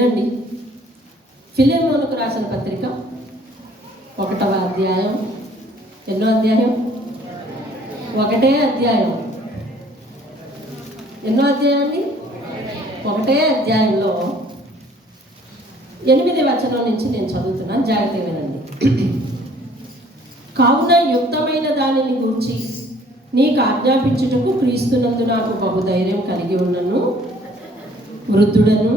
రండి, ఫిలెమోనుకు రాసిన పత్రిక 1వ అధ్యాయం. ఎన్నో అధ్యాయం? 1వ అధ్యాయం. ఎన్నో అధ్యాయం అండి? 1వ అధ్యాయంలో 8వ వచనం నుంచి నేను చదువుతున్నాను, జాగ్రత్తగా వినండి. కావున యుక్తమైన దానిని గురించి నీకు ఆజ్ఞాపించుటకు క్రీస్తునందు నాకు బహుధైర్యం కలిగి ఉన్నను. వృద్ధుడను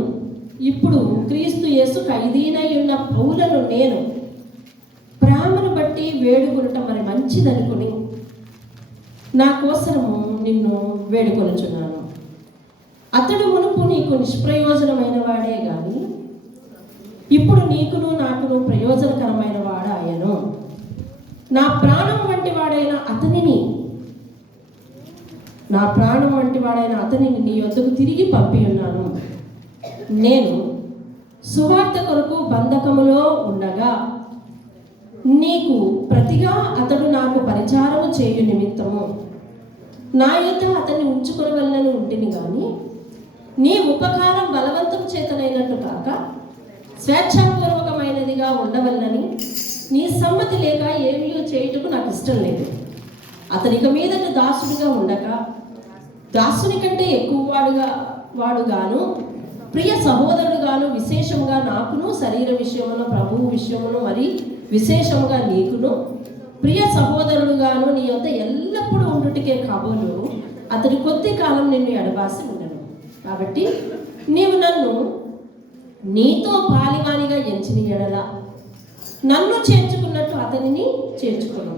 ఇప్పుడు క్రీస్తు యేసు ఖైదీనై ఉన్న పౌలను నేను ప్రేమను బట్టి వేడుకొనుట మరి మంచిదనుకుని నా కోసము నిన్ను వేడుకొనుచున్నాను. అతడు మునుపు నీకు నిష్ప్రయోజనమైన వాడే గాని ఇప్పుడు నీకును నాకును ప్రయోజనకరమైన వాడు ఆయను. నా ప్రాణం వంటి వాడైన అతనిని నీ యొద్దకు తిరిగి పంపి ఉన్నాను. నేను సువార్త కొరకు బంధకములో ఉండగా నీకు ప్రతిగా అతడు నాకు పరిచారము చేయు నిమిత్తము నా యొద్ద అతన్ని ఉంచుకొనవలనని ఉంటిని గాని నీ ఉపకారం బలవంతం చేతనైనట్టు కాక స్వేచ్ఛాపూర్వకమైనదిగా ఉండవలనని నీ సమ్మతి లేక ఏమీ చేయుటకు నాకు ఇష్టం లేదు. అతనిక మీదట దాసుడిగా ఉండక దాసుని కంటే ఎక్కువ వాడుగాను ప్రియ సహోదరుడుగాను విశేషంగా నాకును శరీర విషయమును ప్రభువు విషయమును మరి విశేషంగా నీకును ప్రియ సహోదరుడుగాను నీ యొద్ద ఎల్లప్పుడూ ఉండుటికే కాబోలు అతడి కొద్ది కాలం నిన్ను ఎడబాసి ఉండను. కాబట్టి నీవు నన్ను నీతో పాలివానిగా ఎంచిన ఎడల నన్ను చేర్చుకున్నట్టు అతనిని చేర్చుకును.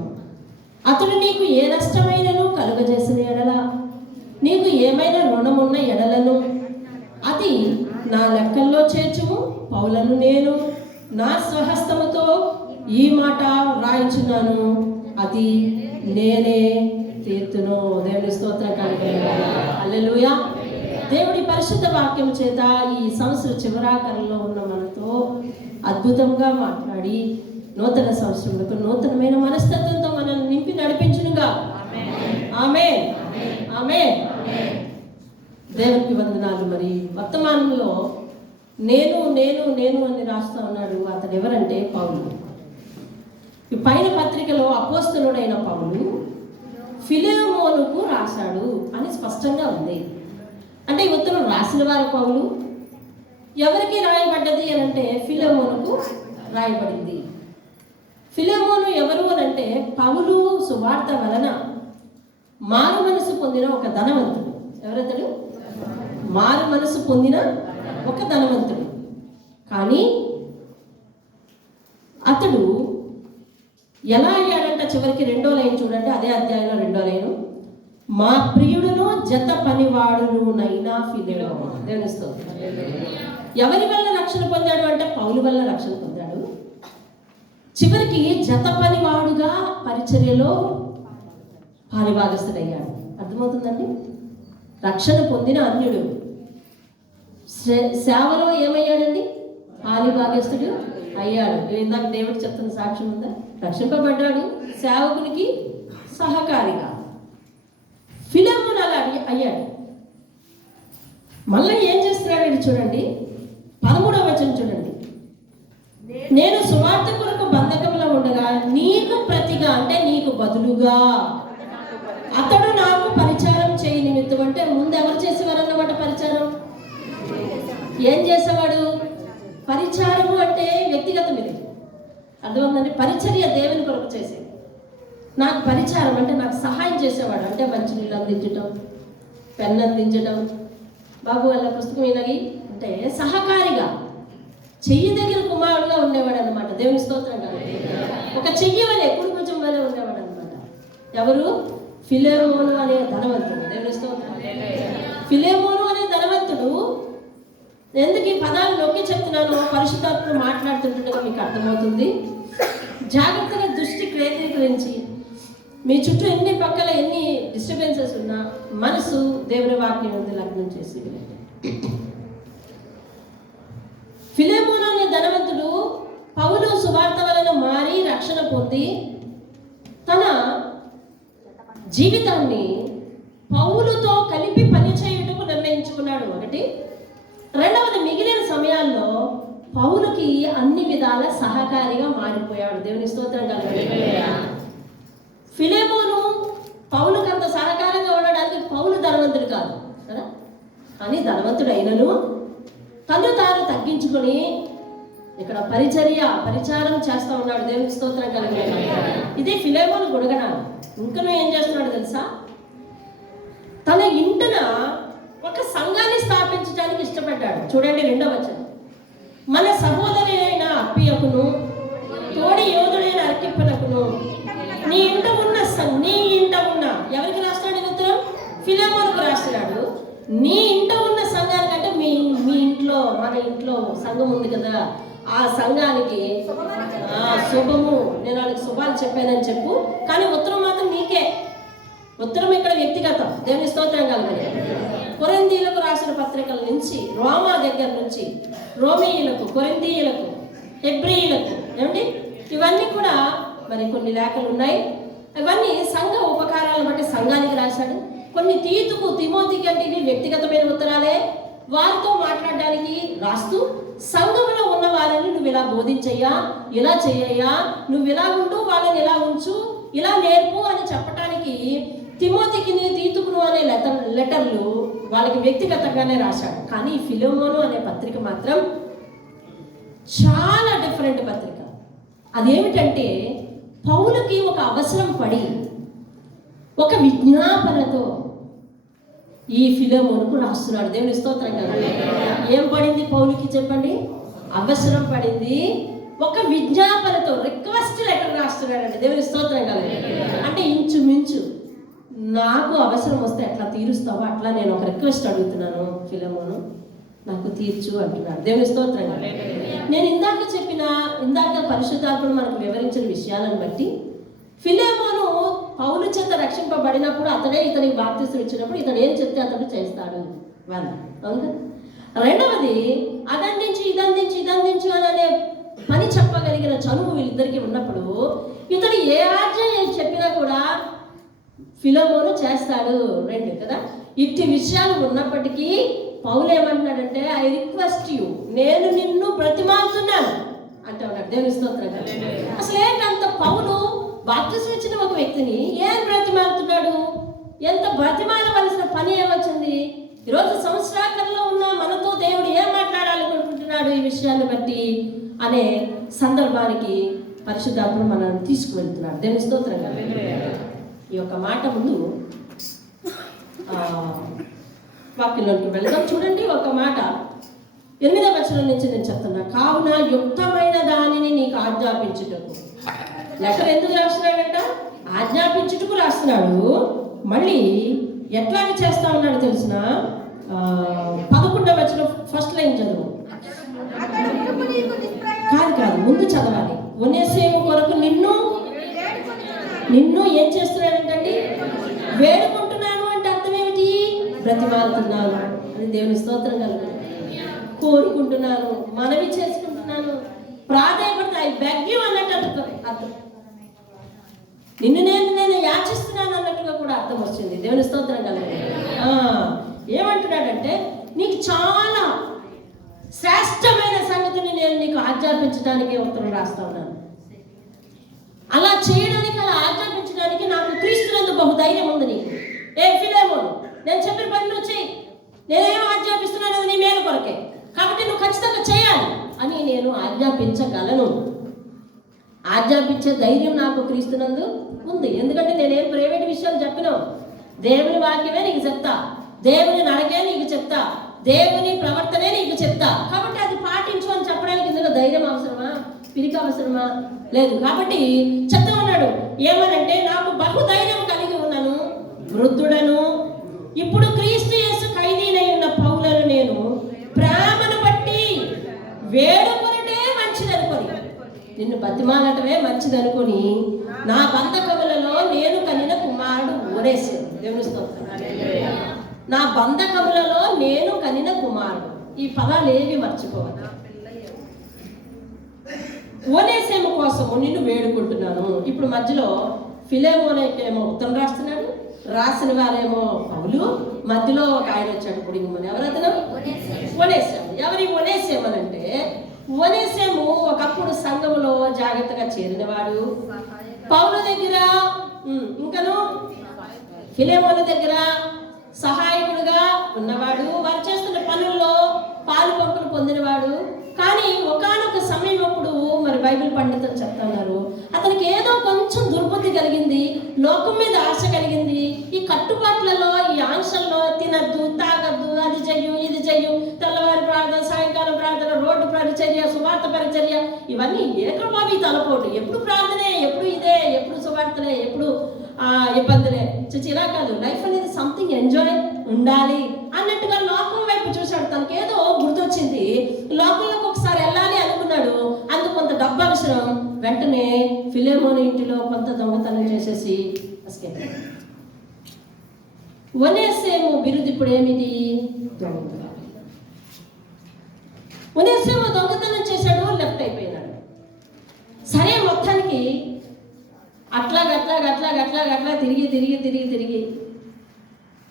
అతడు నీకు ఏ నష్టమైనను కలుగజేసిన ఎడల నీకు ఏమైనా రుణమున్న ఎడలను అది నా లెక్కల్లో చేర్చుము. పౌలను నేను నా స్వహస్తముతో ఈ మాట రాయించున్నాను, అది నేనే తీర్తును. దేవుని స్తోత్రం కలుగును. హల్లెలూయా. దేవుడి పరిశుద్ధ వాక్యం చేత ఈ సంవత్సర చివరాఖరులో ఉన్న మనతో అద్భుతంగా మాట్లాడి నూతన సంవత్సరంలో నూతనమైన మనస్తత్వంతో మనల్ని నింపి నడిపించునుగా. ఆమేన్, ఆమేన్. దేవునికి వందనాలు. మరి వర్తమానంలో నేను నేను నేను అని రాస్తా ఉన్నాడు. అతడు ఎవరంటే పౌలు. ఈ పైన పత్రికలో అపోస్తలుడైన పౌలు ఫిలెమోనుకు రాశాడు అని స్పష్టంగా ఉంది. అంటే ఈ ఉత్తరం రాసిన వారు పౌలు. ఎవరికి రాయబడ్డది అని అంటే ఫిలెమోనుకు రాయబడింది. ఫిలెమోను ఎవరు అని అంటే పౌలు సువార్త వలన మారు మనసు పొందిన ఒక ధనవంతుడు. ఎవరతడు? మారు మనసు పొందిన ఒక ధనవంతుడు. కానీ అతడు ఎలా అయ్యాడంట? చివరికి 2వ లైన్ చూడండి, అదే అధ్యాయంలో 2వ లైను. మా ప్రియుడును జత పనివాడును నైనా ఫిలెమోను. దేవుని స్తోత్రం. ఎవరి వల్ల రక్షణ పొందాడు అంటే పౌలు వల్ల రక్షణ పొందాడు. చివరికి జత పనివాడుగా పరిచర్యలో పాలిభాగస్తుడయ్యాడు. అర్థమవుతుందండి? రక్షణ పొందిన అన్యుడు సేవలో ఏమయ్యాడండి? పాలిభాగస్తుడు అయ్యాడు. ఇందాక దేవుడు చెప్తున్న సాక్ష్యం ఉందా? రక్షింపబడ్డాడు, సేవకునికి సహకారిగా. ఫిలెమోను అలా అయ్యాడు. మళ్ళీ ఏం చేస్తున్నాడు చూడండి, 13వ వచనం చూడండి. నేను సువార్త కొరకు బంధకంలో ఉండగా నీకు ప్రతిగా అంటే నీకు బదులుగా అతడు నాకు పరిచారం చేయి నిమిత్తం. అంటే ముందు ఎవరు చేసేవారు అన్నమాట పరిచారం? ఏం చేసేవాడు? పరిచారము అంటే వ్యక్తిగతం. ఇది అర్థమవుతుందండి? పరిచర్య దేవుని కొరకు చేసేది. నాకు పరిచారం అంటే నాకు సహాయం చేసేవాడు. అంటే మంచినీళ్ళు అందించడం, పెన్ను అందించడం, బాబు వాళ్ళ పుస్తకం ఇలాగి అంటే సహకారిగా చెయ్యి దగ్గర కుమారుడుగా ఉండేవాడు అనమాట. దేవుని స్తోత్రం కాదు, ఒక చెయ్యి వలె కుడి భుజం వలె ఉండేవాడు అనమాట. ఎవరు? ఫిలెమోను అనే ధనవంతుడు. దేవుని స్తోత్రం. ఫిలెమోను అనే ధనవంతుడు. ఎందుకు ఈ పదాలు నొక్కి చెప్తున్నాను? పరిశుద్ధాత్మ మాట్లాడుతుండగా మీకు అర్థమవుతుంది. జాగ్రత్తగా దృష్టి కేంద్రీకరించి మీ చుట్టూ ఎన్ని పక్కల ఎన్ని డిస్టర్బెన్సెస్ ఉన్నా మనసు దేవుని వాక్యం ఉంది లగ్నం చేసి. ఫిలెమోను అనే ధనవంతుడు పౌలు సువార్త వలన మారి రక్షణ పొంది తన జీవితాన్ని పౌలుతో కలిపి పనిచేయుటకు నిర్ణయించుకున్నాడు. ఒకటి. రెండవది, మిగిలిన సమయాల్లో పౌలుకి అన్ని విధాల సహకారిగా మారిపోయాడు. దేవుని స్తోత్రం కలుగుతుంది. ఫిలెమోను పౌలుకి అంత సహకారంగా ఉండడానికి పౌలు ధనవంతుడు కాదు కదా, కానీ ధనవంతుడు అయినను తను తాను తగ్గించుకొని ఇక్కడ పరిచారం చేస్తూ ఉన్నాడు. దేవుని స్తోత్రం కలుగుతుంది. ఇదే ఫిలెమోను గుణగణాలు. ఇంకా ఏం చేస్తున్నాడు తెలుసా? తన ఇంటన ఒక సంఘాన్ని స్థాపించడానికి ఇష్టపడ్డాడు. చూడండి 2వ వచనం. మన సహోదరి అయిన అప్పియకును తోడి యోధుడైన అర్కిప్పనకును నీ ఇంట ఉన్న ఎవరికి రాస్తున్నాడు ఉత్తరం? ఫిలెమోనుకు రాస్తున్నాడు. నీ ఇంట ఉన్న సంఘానికంటే మీ ఇంట్లో, మన ఇంట్లో సంఘం ఉంది కదా, ఆ సంఘానికి శుభము, నేను వాళ్ళకి శుభాలు చెప్పానని చెప్పు. కానీ ఉత్తరం మాత్రం నీకే. ఉత్తరం ఇక్కడ వ్యక్తిగతం. దేవుని స్తోత్రం కలుగుతుంది. కొరింథీయులకు రాసిన పత్రికల నుంచి, రోమా దగ్గర నుంచి రోమీయులకు, కొరింథీయులకు, హెబ్రీయులకు, ఏమండి ఇవన్నీ కూడా మరి కొన్ని లేఖలు ఉన్నాయి. ఇవన్నీ సంఘ ఉపకారాలను బట్టి సంఘానికి రాశాడు. కొన్ని తీతుకు, తిమోతికి అంటే ఇవి వ్యక్తిగతమైన ఉత్తరాలే. వారితో మాట్లాడడానికి రాస్తూ సంఘంలో ఉన్న వారిని నువ్వు ఇలా బోధించయ్యా, ఇలా చెయ్యయ్యా, నువ్వు ఇలా ఉండు, వాళ్ళని ఇలా ఉంచు, ఇలా నేర్పు అని చెప్పడానికి తిమోతికి, తీతుకును అనే లెటర్లు వాళ్ళకి వ్యక్తిగతంగానే రాశాడు. కానీ ఫిలెమోను అనే పత్రిక మాత్రం చాలా డిఫరెంట్ పత్రిక. అదేమిటంటే పౌలుకి ఒక అవసరం పడి ఒక విజ్ఞాపనతో ఈ ఫిలెమోనుకు రాస్తున్నాడు. దేవుని స్తోత్రం కదా. ఏం పడింది పౌలుకి చెప్పండి? అవసరం పడింది. ఒక విజ్ఞాపనతో రిక్వెస్ట్ లెటర్ రాస్తున్నాడండి. దేవుని స్తోత్రం కదా. అంటే ఇంచుమించు నాకు అవసరం వస్తే ఎట్లా తీరుస్తావో అట్లా నేను ఒక రిక్వెస్ట్ అడుగుతున్నాను ఫిలెమోను, నాకు తీర్చు అంటున్నాడు. దేవుని స్తోత్రం. నేను ఇందాక పరిశుద్ధాత్ముడు మనకు వివరించిన విషయాలను బట్టి ఫిలెమోను పౌలు చేత రక్షింపబడినప్పుడు అతడే ఇతనికి బాప్తిసం ఇచ్చినప్పుడు ఇతను ఏం చెప్తే అతడు చేస్తాడు. అవును. 2వది ఇదందించు అనే పని చెప్పగలిగిన చనువు వీళ్ళిద్దరికి ఉన్నప్పుడు ఇతడు ఏ ఆజ్ఞ చెప్పినా కూడా ఫిలెమోను చేస్తాడు. 2 కదా. ఇట్టి విషయాలు ఉన్నప్పటికీ పౌలు ఏమంటున్నాడంటే ఐ రిక్వెస్ట్ యూ, నేను నిన్ను బ్రతిమాలుతున్నాను అంటే ఉన్నాడు. దేవుని స్తోత్రం. అసలు ఏంటంత పౌలు బాప్తిసం ఇచ్చిన ఒక వ్యక్తిని ఏం బ్రతిమాలుతున్నాడు? ఎంత బ్రతిమాలవలసిన పని ఏమొచ్చింది? ఈరోజు సంవత్సరాకరంలో ఉన్న మనతో దేవుడు ఏం మాట్లాడాలనుకుంటున్నాడు ఈ విషయాన్ని బట్టి అనే సందర్భానికి పరిశుద్ధాత్మ మనల్ని తీసుకువెళ్తున్నాడు. దేవుని స్తోత్రం. ఈ యొక్క మాట ముందు వాక్యంలోకి వెళ్దాం. చూడండి ఒక మాట 8వ వచనం నుంచి నేను చెప్తున్నా. కావున యుక్తమైన దానిని నీకు ఆజ్ఞాపించుటకు. లెటర్ ఎందుకు రాస్తున్నాడంట? ఆజ్ఞాపించుటకు రాస్తున్నాడు. మళ్ళీ ఎట్లాగే చేస్తా ఉన్నాడు తెలిసిన 11వ వచనం ఫస్ట్ లైన్ చదువు. కాదు ముందు చదవాలి. ఒనేసిము కొరకు నిన్ను ఏం చేస్తున్నాడంటండి? వేడుకుంటున్నాను అంటే అర్థం ఏమిటి? బ్రతిమాలుతున్నాను అని. దేవుని స్తోత్రం కలుగుతుంది. కోరుకుంటున్నాను, మనవి చేసుకుంటున్నాను, ప్రాధాన్యపడితే ఐ బెగ్ యు అన్నట్టు అర్థం. నిన్ను నేను యాచిస్తున్నాను అన్నట్టుగా కూడా అర్థం వచ్చింది. దేవుని స్తోత్రం కలుగుతుంది. ఏమంటున్నాడంటే నీకు చాలా శ్రేష్టమైన సంగతిని నేను నీకు ఆజ్ఞాపించడానికి ఉత్తరం రాస్తా ఉన్నాను. అలా చేయడానికి, అలా ఆజ్ఞాపించడానికి నాకు క్రీస్తునందు బహుధైర్యం ఉంది. నీకు ఏ ఫిలెమోను, నేను చెప్పిన పని నువ్వు చెయ్యి. నేనేం ఆజ్ఞాపిస్తున్నాను అది నీ మేలు కొరకే, కాబట్టి నువ్వు ఖచ్చితంగా చేయాలి అని నేను ఆజ్ఞాపించగలను. ఆజ్ఞాపించే ధైర్యం నాకు క్రీస్తునందు ఉంది. ఎందుకంటే నేనేం ప్రైవేట్ విషయాలు చెప్పను. దేవుని వాక్యమే నీకు చెప్తా, దేవుని నడకే నీకు చెప్తా, దేవుని ప్రవర్తనే నీకు చెప్తా. కాబట్టి అది పాటించు అని చెప్పడానికి ఇందులో ధైర్యం అవసరమా? పిరికి అవసరమా? లేదు. కాబట్టి చెప్తా ఉన్నాడు ఏమనంటే నాకు బహుధైర్యం కలిగి ఉన్నాను, వృద్ధుడను, ఇప్పుడు క్రీస్తు యేసు ఖైదీనై ఉన్న పౌలను నేను ప్రేమను బట్టి వేడుకొనటే మంచిదనుకొని, నిన్ను బతిమాలటమే మంచిదనుకొని నా బంధకములలో నేను కనిన కుమారుడు ఓనేసిము. దేవుని స్తోత్రం. నా బంధకములలో నేను కనిన కుమారుడు. ఈ పదాలు ఏవి మర్చిపోవాలి. ఓనేసిము కోసము నిన్ను వేడుకుంటున్నాను. ఇప్పుడు మధ్యలో ఫిలెమోనుకేమో ఉత్తరం రాస్తున్నాడు, రాసిన వారేమో పౌలు, మధ్యలో ఒక ఆయన వచ్చాడు పుడింగమని. ఎవరతను? ఓనేసిము. చేస్తున్నాడు. ఎవరి ఒనేసేమనంటే, ఒనేసేము ఒకప్పుడు సంఘములో జాగ్రత్తగా చేరినవాడు, పౌలు దగ్గర ఇంకను ఫిలేమోను దగ్గర సహాయకుడుగా ఉన్నవాడు, వారు చేస్తున్న పనుల్లో పాలు పంపులు పొందినవాడు. కానీ ఒకానొక సమయం అప్పుడు మరి బైబిల్ పండితులు చెప్తున్నారు, అతనికి ఏదో కొంచెం దుర్బుద్ధి కలిగింది, లోకం మీద ఆశ కలిగింది. ఈ కట్టుబాట్లలో, ఈ ఆంక్షల్లో తినద్దు, తాగద్దు, అది చెయ్యు, ఇది చెయ్యు, తెల్లవారి ప్రార్థన, సాయంకాలం ప్రార్థన, రోడ్డు పరిచర్య, సువార్త పరిచర్య, ఇవన్నీ ఏకమావి తలపోటు. ఎప్పుడు ప్రార్థనే, ఎప్పుడు ఇదే, ఎప్పుడు సువార్తలే, ఎప్పుడు ఇబ్బందులే. ఇలా కాదు, లైఫ్ అనేది సంథింగ్ ఎంజాయ్ ఉండాలి అన్నట్టుగా లోకం వైపు చూశాడు. తనకి ఏదో గుర్తొచ్చింది, లోకంలోకి ఒకసారి వెళ్ళాలి అనుకున్నాడు. అందుకు కొంత డబ్బు అవసరం. వెంటనే ఫిలేమోను ఇంటిలో కొంత దొంగతనం చేసేసి ఒనేసేము బిరుదు ఇప్పుడు ఏమిటి? ఒనేసేము దొంగతనం చేశాడు, లెఫ్ట్ అయిపోయినాడు. సరే, మొత్తానికి అట్లా తిరిగి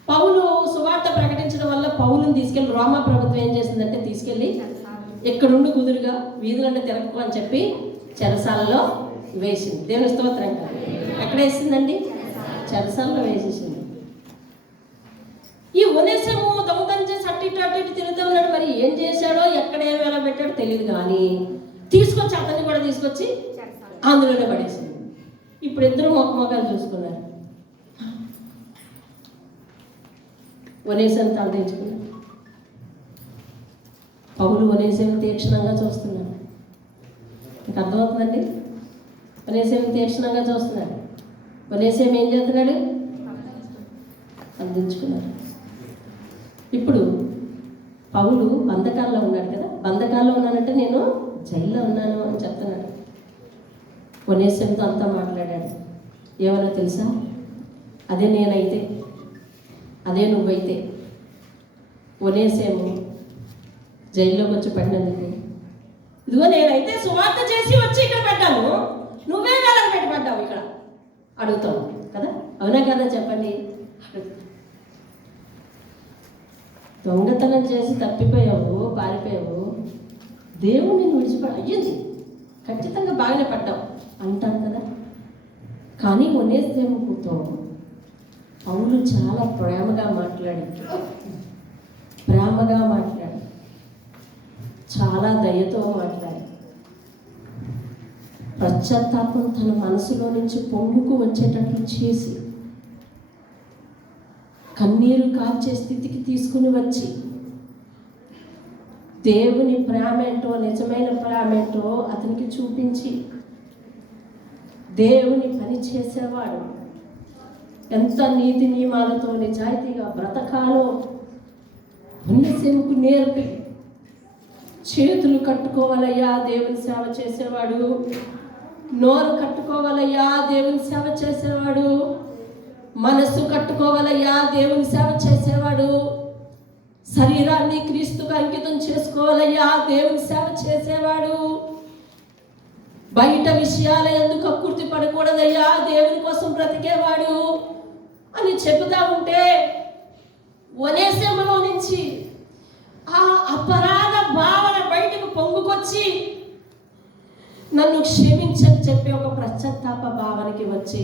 పౌలు సువార్త ప్రకటించడం వల్ల పౌలుని తీసుకెళ్లి రోమా ప్రభుత్వం ఏం చేసిందంటే, తీసుకెళ్లి ఎక్కడుండి కుదురుగా వీధులంటే తిరగకు అని చెప్పి చెరసాలలో వేసింది. దేవుని స్తోత్రం. ఎక్కడ వేసిందండి? చెరసాలలో వేసేసింది. ఈ ఒనేసేము దొంగతనం చేసి అటు ఇటు తిరుగుతూ ఉన్నాడు. మరి ఏం చేశాడో, ఎక్కడ ఏం ఎలా పెట్టాడో తెలియదు, కానీ తీసుకొచ్చి అతన్ని కూడా తీసుకొచ్చి అందులోనే పడేసింది. ఇప్పుడు ఇద్దరు మొక్కలు చూసుకున్నారు. ఒనేసేము తలదించుకున్నాడు. పౌలు ఒనేసేము తీక్షణంగా చూస్తున్నాడు. మీకు అర్థమవుతుందండి? ఒనేసేము తీక్షణంగా చూస్తున్నాడు. ఒనేసేము ఏం చేస్తున్నాడు? అందించుకున్నాడు. ఇప్పుడు పౌలు బంధకాల్లో ఉన్నాడు కదా. బంధకాల్లో ఉన్నానంటే నేను జైల్లో ఉన్నాను అని చెప్తున్నాడు. ఒనేసేముతో అంతా మాట్లాడాడు. ఏమన్నా తెలుసా? అదే నేనైతే, అదే నువ్వైతే, ఒనేసేము జైల్లోకి వచ్చి పడినందుకు, ఇదిగో నేనైతే సువార్త చేసి వచ్చి ఇక్కడ పెట్టాను, నువ్వే కదా పెట్టబడ్డావు ఇక్కడ అడుగుతావు కదా. అవునా కదా? చెప్పండి. దొంగతనం చేసి తప్పిపోయావు, పారిపోయావు, దేవుడు నేను అయ్యింది, ఖచ్చితంగా బాగానే పడ్డావు అంటాను కదా. కానీ ఒనేసేముతో పౌలు చాలా ప్రేమగా మాట్లాడి చాలా దయతో మాట్లాడి, పశ్చాత్తాపం తన మనసులో నుంచి పొంగుకు వచ్చేటట్లు చేసి, కన్నీరు కార్చే స్థితికి తీసుకుని వచ్చి, దేవుని ప్రేమ ఏంటో, నిజమైన ప్రేమ ఏంటో అతనికి చూపించి, దేవుని పని చేసేవాడు ఎంత నీతి నియమాలతో నిజాయితీగా బ్రతకాలో ఒనేసేముకు నేర్పి, చేతులు కట్టుకోవాలయ్యా దేవుని సేవ చేసేవాడు, నోరు కట్టుకోవాలయ్యా దేవుని సేవ చేసేవాడు, మనస్సు కట్టుకోవాలయ్యా దేవుని సేవ చేసేవాడు, శరీరాన్ని క్రీస్తుకు అంకితం చేసుకోవాలయ్యా దేవుని సేవ చేసేవాడు, బయట విషయాల ఎందుకు కక్కుర్తి పడకూడదయ్యా దేవుని కోసం బ్రతికేవాడు అని చెబుతా ఉంటే, ఒనేసేములో నుంచి ఆ అపరాధ భావన బయటకు పొంగుకొచ్చి నన్ను క్షమించని చెప్పి ఒక పశ్చాత్తాప భావనకి వచ్చి,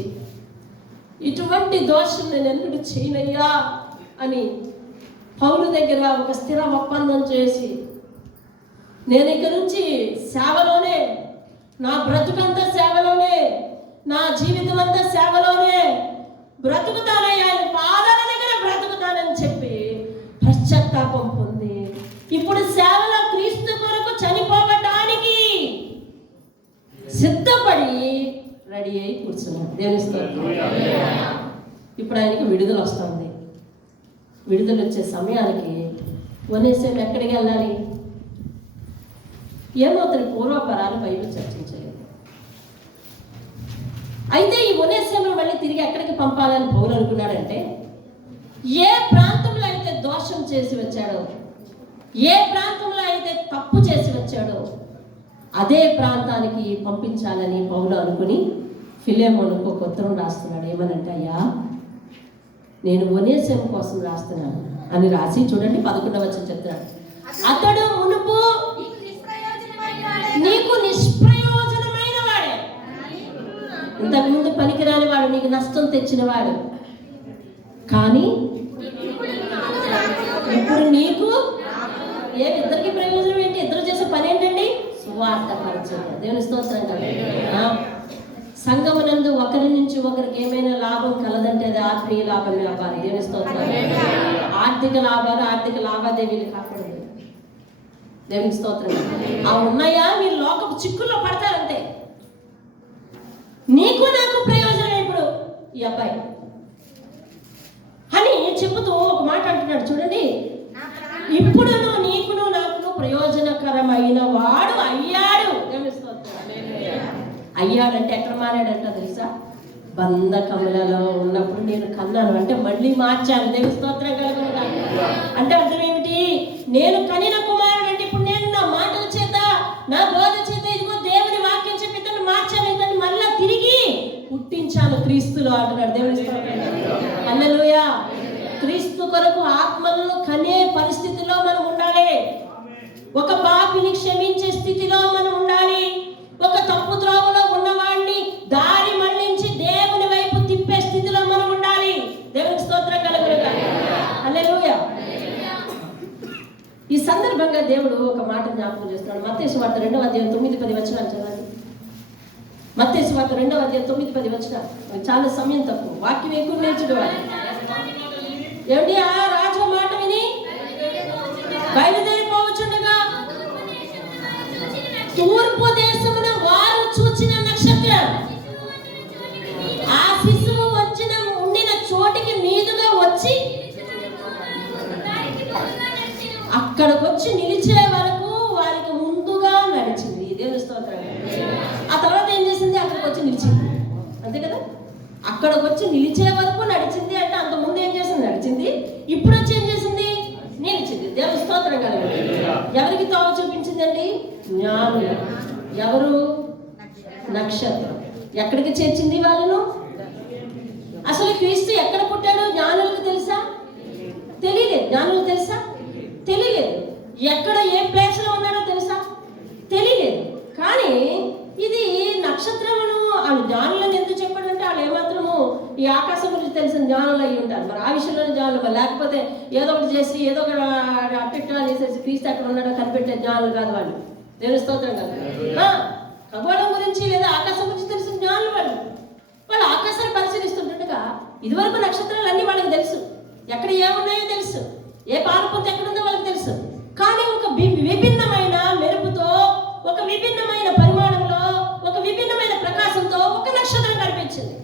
ఇటువంటి దోషం నేను ఎన్నడూ చేయనయ్యా అని పౌలు దగ్గర ఒక స్థిర ఒప్పందం చేసి, నేను ఇక నుంచి సేవలోనే, నా బ్రతుకంతా సేవలోనే, నా జీవితం అంతా సేవలోనే బ్రతుకుతానయ్యా, పాదాల దగ్గర బ్రతుకుతానని చెప్పి పశ్చాత్తాపం పొంది, ఇప్పుడు సేవలో క్రీస్తు కొరకు చనిపోవటానికి సిద్ధపడి రెడీ అయి కూర్చున్నాడు. దేవుని స్తోత్రం. ఇప్పుడు ఆయనకి విడుదల వస్తుంది. విడుదల వచ్చే సమయానికి ఒనేసేము ఎక్కడికి వెళ్ళాలి? ఏమో అతని పూర్వపరాలు బైబిల్ చర్చించలేదు. అయితే ఈ ఒనేసేమును మళ్ళీ తిరిగి ఎక్కడికి పంపాలని పౌలు అనుకున్నాడంటే, ఏ ప్రాంతంలో అయితే దోషం చేసి వచ్చాడో, ఏ ప్రాంతంలో అయితే తప్పు చేసి వచ్చాడో అదే ప్రాంతానికి పంపించాలని పౌలు అనుకుని ఫిలేమోనుకు ఒక ఉత్తరం రాస్తున్నాడు. ఏమనంటే, అయ్యా నేను ఒనేసేము కోసం రాస్తున్నాను అని రాసి, చూడండి 11వ వచనం చెప్తున్నాడు, అతడు మునుపు నీకు నిష్ప్రయోజనమైన వాడే. ఇంతకుముందు పనికిరాని వాడు, నీకు నష్టం తెచ్చిన వాడు. కానీ ఇప్పుడు నీకు ఇద్దరికి ప్రయోజనం ఏంటి? ఇద్దరు చేసే పని ఏంటండి? సువార్త పరిచయం. దేవుని స్తోత్రం కదా. సంఘమునందు ఒకరి నుంచి ఒకరికి ఏమైనా లాభం కలదంటే అది ఆత్మీయ లాభమే అవ్వాలి. దేవుని స్తోత్రం. ఆర్థిక లావాదేవీలు కాకూడదు. దేవుని స్తోత్రం. ఆ ఉన్నాయా, మీరు లోకపు చిక్కుల్లో పడతారంతే. నీకు నాకు ప్రయోజనం ఇప్పుడు ఈ అబ్బాయి అని చెబుతూ ఒక మాట అంటున్నాడు చూడండి. ఇప్పుడును నీకును నాకును ప్రయోజనకరమైన వాడు అయ్యాడు. దేవుని స్తోత్రం. అయ్యాడంటే ఎక్కడ మారాడంట తెలుసా? బంధకములలో ఉన్నప్పుడు నేను కన్నాను అంటే మళ్ళీ మార్చాను. దేవుని స్తోత్రం కలుగునుగా. అంటే అర్థం ఏమిటి? నేను కనిన కుమారుడు అంటే ఇప్పుడు నేను నా మాటల చేత, నా బోధ చేత ఇదిగో దేవుని వాక్యం చెప్పి ఇతను మార్చాను, ఇతను మళ్ళా తిరిగి పుట్టించాను క్రీస్తులో అంటున్నాడు. దేవుని స్తోత్రం. హల్లెలూయా. క్రీస్తు కొరకు ఆత్మలను కనే పరిస్థితిలో మనం ఉండాలి. ఒక పాపిని క్షమించే స్థితిలో మనం ఉండాలి. ఒక తప్పు త్రోవలో ఉన్నవాడిని దారి మళ్లించి దేవుని వైపు తిప్పే స్థితిలో మనం ఉండాలి. దేవునికి స్తోత్రం కలుగునుగా. హల్లెలూయా. ఈ సందర్భంగా దేవుడు ఒక మాట జ్ఞాపకం చేస్తున్నాడు. మత్తయి సువార్త 2వ అధ్యాయం 9-10 వచనాలు చదవండి. మత్తయి సువార్త 2వ అధ్యాయం 9-10 వచనాలు. చాలా సమయం తక్కువ, వాక్యం ఎక్కువ నేర్చుకోవాలి. ఏమిటి? ఆ రాజు మాట విని బయలుదేరిపోవచ్చుండగా తూర్పు దేశమున వారు చూచిన నక్షత్రం ఆ శిశువు ఉండిన చోటికి మీదుగా వచ్చి అక్కడికి వచ్చి నిలిచే వరకు వారికి ముందుగా నడిచింది. దేవుని స్తోత్రం. ఆ తర్వాత ఏం చేసింది? అక్కడికి వచ్చి నిలిచింది. అంతే కదా? అక్కడికి వచ్చి నిలిచే వరకు నడిచింది అంటే అంత ముందు ఏం చేసింది? నడిచింది. ఇప్పుడు వచ్చి ఏం చేసింది? నిలిచింది. దేవుని స్తోత్రం కలుగును. ఎవరికి తావు చూపించిందండి? జ్ఞానులు. ఎవరు? నక్షత్రం. ఎక్కడికి చేర్చింది వాళ్ళను? అసలు క్రీస్తు ఎక్కడ పుట్టాడో జ్ఞానులకు తెలుసా? తెలియలేదు. జ్ఞానులకు తెలుసా? తెలియలేదు. ఎక్కడ ఏ ప్లేస్ లో ఉన్నాడో తెలుసా? తెలియలేదు. కానీ ఇది నక్షత్రమును వాళ్ళు జ్ఞానులను ఎందుకు చెప్పాడంటే వాళ్ళు ఏమాత్రము ఈ ఆకాశం గురించి తెలిసిన జ్ఞానులు అయ్యి ఉంటారు. మరి ఆ విషయంలోనే జ్ఞానులు, లేకపోతే ఏదో ఒకటి చేసి ఏదో ఒక అట్టిట్లా చేసేసి క్రీస్తు ఎక్కడ ఉన్నాడో కనిపెట్టే జ్ఞానులు కాదు వాళ్ళు. దేవుని స్తోత్రం కాదు. ఖగోళం గురించి లేదా ఆకాశం గురించి తెలిసిన జ్ఞానులు వాళ్ళు ఆకాశాన్ని పరిశీలిస్తుండగా ఇదివరకు నక్షత్రాలు అన్ని వాళ్ళకి తెలుసు, ఎక్కడ ఏమున్నాయో తెలుసు, ఏ పాలపొత్తు ఎక్కడుందో వాళ్ళకి తెలుసు. కానీ ఒక విభిన్నమైన మెరుపుతో, ఒక విభిన్నమైన పరిమాణంలో, ఒక విభిన్నమైన ప్రకాశంతో ఒక నక్షత్రం కనిపించింది.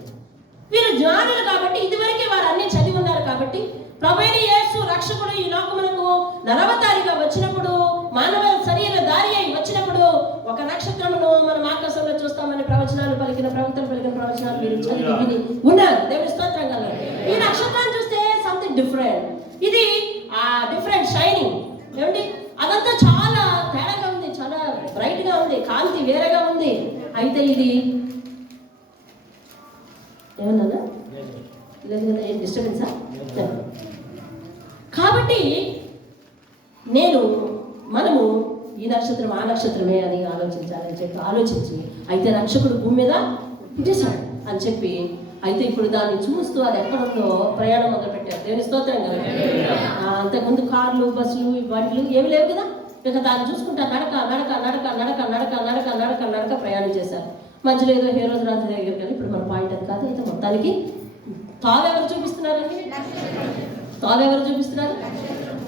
వీరు జ్ఞానులు కాబట్టి ఇదివరకే వారు అన్ని చదివి ఉన్నారు కాబట్టి ప్రభువైన యేసు రక్షకుడు ఈ లోకమునకు నరవతారిగా వచ్చినప్పుడు, మానవ శరీర దారి అయి వచ్చినప్పుడు ఒక నక్షత్రమును మనం ఆకాశంలో చూస్తామని ప్రవచనాలు పలికిన ప్రవక్తలు పలికిన ప్రవచనాలు మీరు చదివి విని ఉన్నారు. దేవుని స్తోత్రం కలగాలి. ఈ నక్షత్రాన్ని చూస్తే సంథింగ్ డిఫరెంట్. ఇది డిఫరెంట్ షైనింగ్. ఏమండి? అదంతా చాలా తేడాగా ఉంది, చాలా బ్రైట్ గా ఉంది, కాంతి వేరేగా ఉంది. అయితే ఇది ఏమన్నా లేదు కదా, ఏం డిస్టర్బెన్సా? కాబట్టి మనము ఈ నక్షత్రం ఆ నక్షత్రమే అని ఆలోచించాలని చెప్పి ఆలోచించి, అయితే రక్షకుడు భూమి మీద పుట్టేశాడు అని చెప్పి, అయితే ఇప్పుడు దాన్ని చూస్తూ అది ఎక్కడుందో ప్రయాణం మొదలుపెట్టారు. దేవుని స్తోత్రం కదా. అంతకుముందు కార్లు, బస్సులు, బండ్లు ఏమి లేవు కదా. ఇక దాన్ని చూసుకుంటా నడక నడక నడక నడక నడక నడక నడక నడక ప్రయాణం చేశారు. మధ్యలో ఏదో హీరోజ్ రాజు దగ్గర కానీ ఇప్పుడు మన పాయింట్ అది కాదు. అయితే మొత్తానికి తావెవరు చూపిస్తున్నారండి? తావెవరు చూపిస్తున్నారు?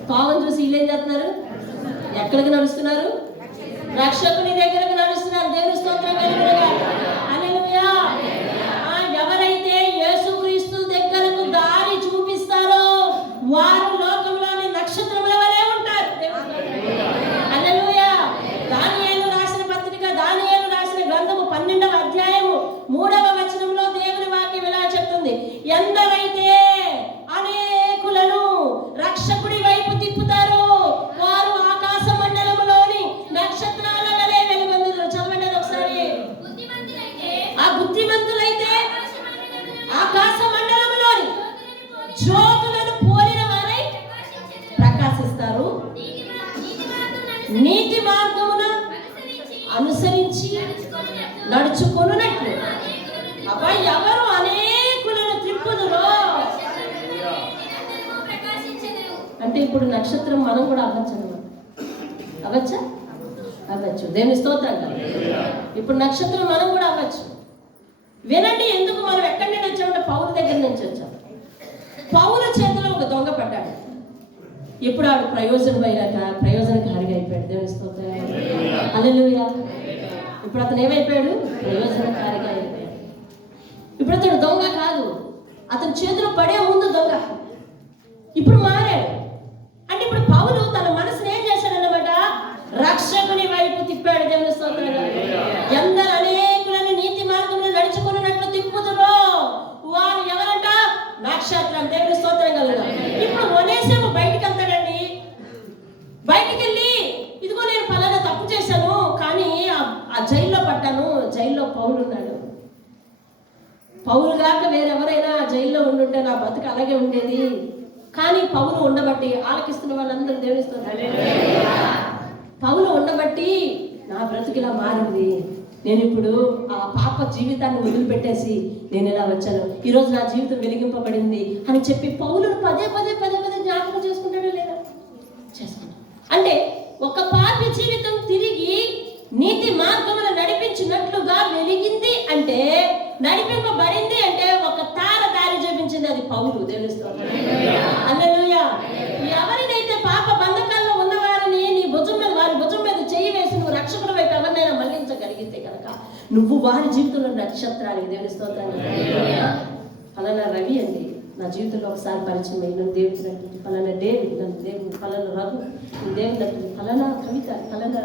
తావని చూసి వీళ్ళు ఏం చేస్తున్నారు? ఎక్కడికి నడుస్తున్నారు? రక్షకుని దగ్గరకు నడుస్తున్నారు. దేవుని స్తోత్రం కలుగునుగా. హల్లెలూయా. ఎవరైతే యేసుక్రీస్తు దగ్గరకు దారి చూపిస్తారో వారు లోకంలోని నక్షత్రముల వలె ఉంటారు. హల్లెలూయా. దానియేలు రాసిన పత్రిక, దానియేలు రాసిన గ్రంథము 12వ అధ్యాయము 3వ వచనంలో దేవుని వాక్యం ఇలా చెప్తుంది, ఎందరైతే అనేకులను రక్షకుడి వైపు తిప్పుతారో వారు ఆకాశ మండలములోని నక్షత్రాల వలె వెలుగొందుతారు. అనుసరించి నడుచుకొనున్నట్లు. అబ్బాయి ఎవరు అనేకులను త్రిప్పుదురో. అంటే ఇప్పుడు నక్షత్రం మనం కూడా అవ్వచ్చు అన్నమాట. అవ్వచ్చా? అవ్వచ్చు. దేవుని స్తోత్రం కదా. ఇప్పుడు నక్షత్రం మనం కూడా అవ్వచ్చు. వినండి, ఎందుకు మనం ఎక్కడి నుండి వచ్చామంటే పౌలు దగ్గర నుంచి వచ్చాం. పౌలు చేతిలో ఒక దొంగ పడ్డాడు. ఇప్పుడు ఆడు ప్రయోజనకారిగా అయిపోయాడు. దేవుని స్తోత్రం. హల్లెలూయా. ఇప్పుడు అతను ఏమైపోయాడు? ప్రయోజనకారిగా అయిపోయాడు. ఇప్పుడు అతడు దొంగ కాదు, అతని చేతిలో పడే ముందు దొంగ. ఇప్పుడు మారాడు. అంటే ఇప్పుడు పౌలు తన మనసుని ఏం చేశాడన్నమాట? రక్షకుని వైపు తిప్పాడు. దేవుని స్తోత్రం. ఎందరు అనేకులను నీతి మార్గంలో నడుచుకున్నట్లు తిప్పుదురో వారు ఎవరంట? నక్షత్రం. దేవుని స్తోత్రం కలుగుతాం. ఇప్పుడు ఒనేసేమో బయటికి వెళ్తాడండి. బయటికి వెళ్ళి ఇదిగో నేను పలానా తప్పు చేశాను, కానీ ఆ జైల్లో పడ్డాను. జైల్లో పౌలు ఉన్నాడు. పౌలు కాక వేరెవరైనా ఆ జైల్లో ఉండుంటే నా బతుకు అలాగే ఉండేది. కానీ పౌలు ఉండబట్టి ఆలకిస్తున్న వాళ్ళందరూ దేవుని స్తోత్రం. పౌలు ఉండబట్టి నా బ్రతుకిలా మారింది. నేను ఇప్పుడు ఆ పాప జీవితాన్ని వదిలిపెట్టేసి నేను ఇలా వచ్చాను. ఈరోజు నా జీవితం వెలిగింపబడింది అని చెప్పి పౌలును పదే పదే జ్ఞాపకం చేసుకుంటాడా లేదా? చేసుకుంటాడు. అంటే ఒక పాపి జీవితం తిరిగి నీతి మార్గమును నడిపించినట్లుగా వెలిగింది అంటే, నడిపింపబడింది అంటే ఒక తార దారి చూపించింది. అది పౌలు. దేవుని స్తోత్రం. హల్లెలూయా. ఎవరినైతే పాప బంధకాల్లో ఉన్నవారిని నీ భుజం మీద, వారి భుజం మీద చెయ్యి వేసి నువ్వు రక్షకుడు వైపు ఎవరినైనా మళ్లించగలిగితే కనుక నువ్వు వారి జీవితంలో నక్షత్రానికి. దేవుని స్తోత్రం. ఫలానా రవి అండి నా జీవితంలో ఒకసారి పరిచయం అయ్యి నన్ను దేవుడికి నడిపించి, ఫలానా డేవిడ్ నన్ను దేవుడు, ఫలానా రఘు దేవుడు నడిపించి, ఫలానా కవిత, ఫలానా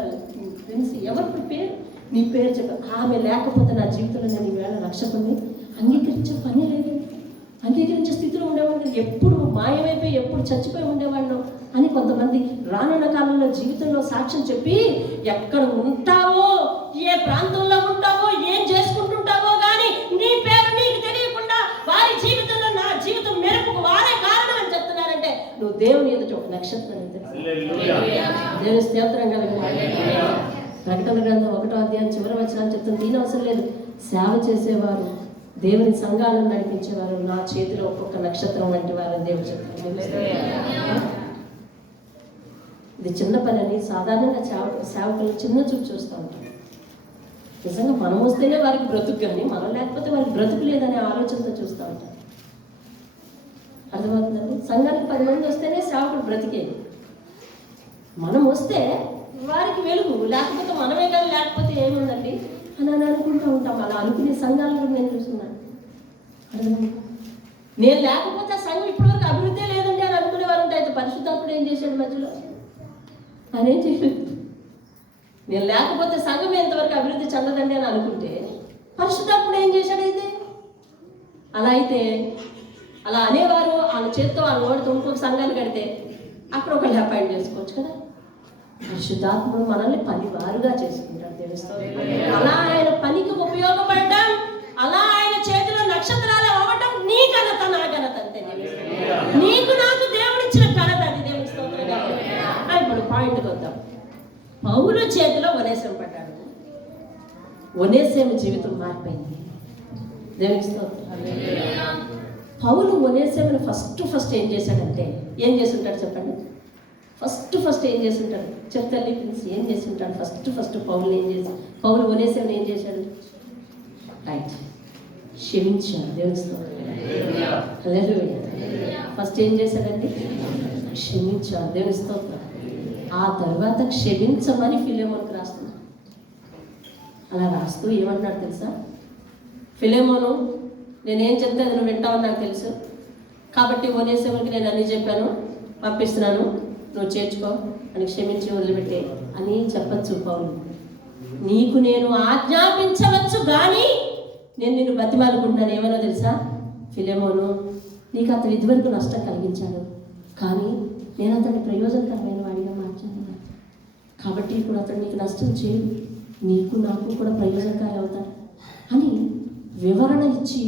ప్రిన్సి, ఎవరి పేరు నీ పేరు చెప్ప. ఆమె లేకపోతే నా జీవితంలో నేను ఈవేళ రక్షకుని అంగీకరించే పని లేదు. అంగీకరించే స్థితిలో ఉండేవాడిని. ఎప్పుడు మాయమైపోయి ఎప్పుడు చచ్చిపోయి ఉండేవాడిను అని కొంతమంది రానున్న కాలంలో జీవితంలో సాక్ష్యం చెప్పి, ఎక్కడ ఉంటావో, ఏ ప్రాంతంలో ఉంటావో, ఏం చేసుకుంటుంటావో కానీ నీ పేరు నీకు తెలియకుండా వారి జీవితంలో నా జీవితం మెరుపుకు వారే కారణం అని చెప్తున్నారంటే నువ్వు దేవుని ఎదుట ఒక నక్షత్రం. దేవుని స్తోత్రం కలిగిన ప్రకటన గ్రంథం 1వ అధ్యాయం చివరి వచనాన్ని చెప్తుంది. దీని అవసరం లేదు. సేవ చేసేవారు, దేవుని సంఘాలను నడిపించేవారు నా చేతిలో ఒక్కొక్క నక్షత్రం వంటి వారని దేవుడు చెప్తారు. ఇది చిన్న పని అని సాధారణంగా సేవకులు చిన్న చూపు చూస్తూ ఉంటారు. నిజంగా మనం వస్తేనే వారికి బ్రతుకు, కానీ మనం లేకపోతే వారికి బ్రతుకు లేదనే ఆలోచనతో చూస్తూ ఉంటారు. అర్థమవుతుందండి? సంఘానికి 10 మంది వస్తేనే సేవకుడు బ్రతికేది. మనం వస్తే వారికి వెలుగు, లేకపోతే మనమే కానీ లేకపోతే ఏముందండి అని అనుకుంటూ ఉంటాం. అలా అనుకునే సంఘాలు కూడా నేను చూస్తున్నాను. నేను లేకపోతే ఆ సంఘం ఇప్పటివరకు అభివృద్ధి లేదండి అని అనుకునే వారు ఉంటే, అయితే పరిశుద్ధాత్ముడు ఏం చేశాడు మధ్యలో? ఆయన ఏం చేయలేదు. నేను లేకపోతే సంఘం ఎంతవరకు అభివృద్ధి చెందదండి అని అనుకుంటే పరిశుద్ధాత్ముడు ఏం చేశాడు? అయితే అలా అయితే అలా అనేవారు వాళ్ళ చేత్తో వాళ్ళ ఓడితో ఇంకొక సంఘాన్ని కడితే అక్కడ ఒకళ్ళు అపాయింట్ చేసుకోవచ్చు కదా. పరిశుద్ధాత్ముడు మనల్ని పని వారుగా చేసుకుంటాడు. తెలుస్తుంది. అలా ఆయన పనికి ఉపయోగపడడం, అలా ఆయన చేతిలో నక్షత్రాలు అవ్వడం నీ ఘనత, నా ఘనత అంతే. నీకు నాకు దేవుడిచ్చిన ఘనత అది. దేవుని స్తోత్రం. ఇప్పుడు పాయింట్కి వద్దాం. పౌలు చేతిలో ఒనేసేము పడ్డాడు. ఒనేసేము జీవితం మారిపోయింది. దేవుని స్తోత్రం. పౌలు ఒనేసేమును ఫస్ట్ ఏం చేశాడంటే, ఏం చేసి ఉంటాడు చెప్పండి? ఫస్ట్ ఏం చేసి ఉంటాడు చెప్తాను. ఏం చేసి ఉంటాడు? ఫస్ట్ పౌలు ఏం చేసి, పౌలు ఒనేసేమును ఏం చేశాడు? రైట్, క్షమించాడు. దేవుని స్తోత్రం. హల్లెలూయా. ఫస్ట్ ఏం చేశాడండి? క్షమించాడు. దేవుని స్తోత్రం. ఆ తర్వాత క్షమించమని ఫిలెమోనుకు రాస్తున్నాడు. అలా రాస్తూ ఏమన్నాడు తెలుసా? ఫిలెమోను, నేనేం చెప్తే అది నువ్వు వింటావని నాకు తెలుసు, కాబట్టి ఒనేసేమునికి నేను అన్నీ చెప్పాను, పంపిస్తున్నాను, నువ్వు చేర్చుకో అని క్షమించి వదిలిపెట్టే అని చెప్పచ్చు పౌలు. నీకు నేను ఆజ్ఞాపించవచ్చు కానీ నేను నిన్ను బతిమాలుకుంటున్నాను. ఏమన్నా తెలుసా? ఫిలెమోను, నీకు అతను ఇదివరకు నష్టం కలిగించాడు, కానీ నేను అతన్ని ప్రయోజనకరమైన వాడిగా మార్చాను. కాబట్టి ఇప్పుడు అతను నీకు నష్టం చేయడు, నీకు నాకు కూడా ప్రయోజనకారి అవుతాడు అని వివరణ ఇచ్చి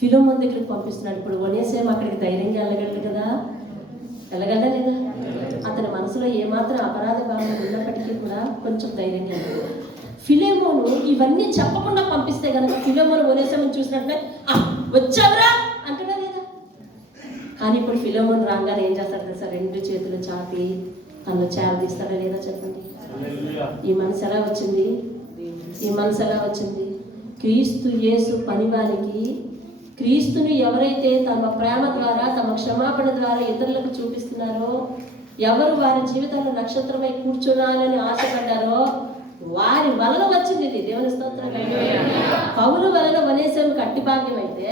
ఫిలెమోను దగ్గరికి పంపిస్తున్నాడు. ఇప్పుడు ఒనేసేము అక్కడికి ధైర్యంగా వెళ్ళగలడు కదా? వెళ్ళగలడా లేదా? అతని మనసులో ఏమాత్రం అపరాధ భావన ఉన్నప్పటికీ కూడా కొంచెం ధైర్యంగా వెళ్ళాడు. ఇవన్నీ చెప్పకుండా పంపిస్తే కనుక ఫిలోమోను ఒనేసిమును చూసినట్లే వచ్చావురా అంటున్నా లేదా? కానీ ఇప్పుడు ఫిలోమోను రాగానే ఏం చేస్తాడు తెలుసా? 2 చేతులు చాపి తనలో చేర తీస్తాడా లేదా చెప్పండి? ఈ మనసు ఎలా వచ్చింది? ఈ మనసు ఎలా వచ్చింది? క్రీస్తు యేసు పనివానికి, క్రీస్తుని ఎవరైతే తమ ప్రేమ ద్వారా, తమ క్షమాపణ ద్వారా ఇతరులకు చూపిస్తున్నారో, ఎవరు వారి జీవితంలో నక్షత్రమై కూర్చున్నానని ఆశపడ్డారో వారి వలన వచ్చింది ఇది. దేవుని స్తోత్రం. పౌలు వలన ఒనేసిము కట్టి భాగ్యం అయితే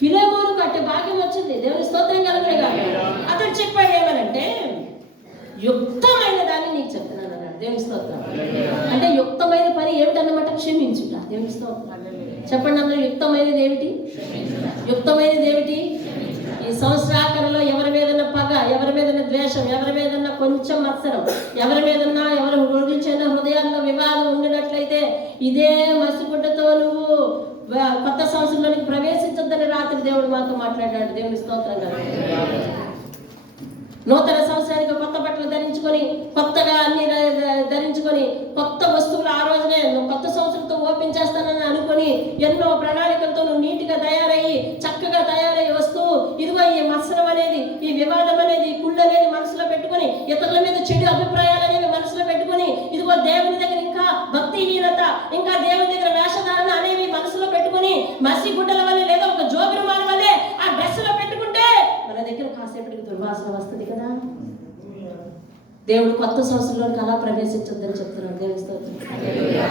ఫిలోమోను కట్టి భాగ్యం వచ్చింది. దేవుని స్తోత్రం కలుగునే కాదు. అతడు చెప్పాడు ఏమనంటే, యుక్తమైన దాన్ని నీకు చెప్తున్నాను అన్నాడు. దేవుని స్తోత్రం. అంటే యుక్తమైన పని ఏమిటన్నమాట? క్షమించుట. దేవుని స్తోత్రం. చెప్పండి అందరూ, యుక్తమైనది ఏమిటి? యుక్తమైనది ఏమిటి? ఈ సంవత్సరాకరంలో ఎవరి మీదన్నా పగ, ఎవరి మీదన్నా ద్వేషం, ఎవరి మీదన్నా కొంచెం మత్సరం, ఎవరి మీదన్నా ఎవరి గురించైనా హృదయాల్లో వివాదం ఉండినట్లయితే ఇదే మసిగుడ్డతో నువ్వు కొత్త సంవత్సరంలోనికి ప్రవేశించొద్దని రాత్రి దేవుడు మాతో మాట్లాడాడు. దేవుని స్తోత్రం కదా. నూతన సంవత్సరానికి కొత్త బట్టలు ధరించుకొని, కొత్తగా అన్ని ధరించుకొని, కొత్త వస్తువులు ఆ రోజునే కొత్త సంవత్సరంతో ఓపెన్ చేస్తానని అనుకొని ఎన్నో ప్రణాళికలతో నువ్వు నీట్గా తయారయ్యి, చక్కగా తయారయ్యి వస్తూ ఇదిగో ఈ మత్సరం అనేది, ఈ వివాదం అనేది, ఈ కుళ్ళు అనేది మనసులో పెట్టుకొని, ఇతరుల మీద చెడు అభిప్రాయాలు అనేవి మనసులో పెట్టుకొని, ఇదిగో దేవుని దగ్గర ఇంకా భక్తిహీనత, ఇంకా దేవుని దగ్గర వేషధారణ అనేవి మనసులో పెట్టుకొని, మసి గుడ్డల వల్లే లేదా ఒక జోబిరుమాల వల్లే ఆ డ్రెస్సులో పెట్టుకుంటే మన దగ్గర కాసేపటికి దుర్వాసన వస్తుంది కదా. దేవుడు కొత్త సంవత్సరంలోకి అలా ప్రవేశించొద్దని చెప్తున్నాడు. దేవుని స్తోత్రం.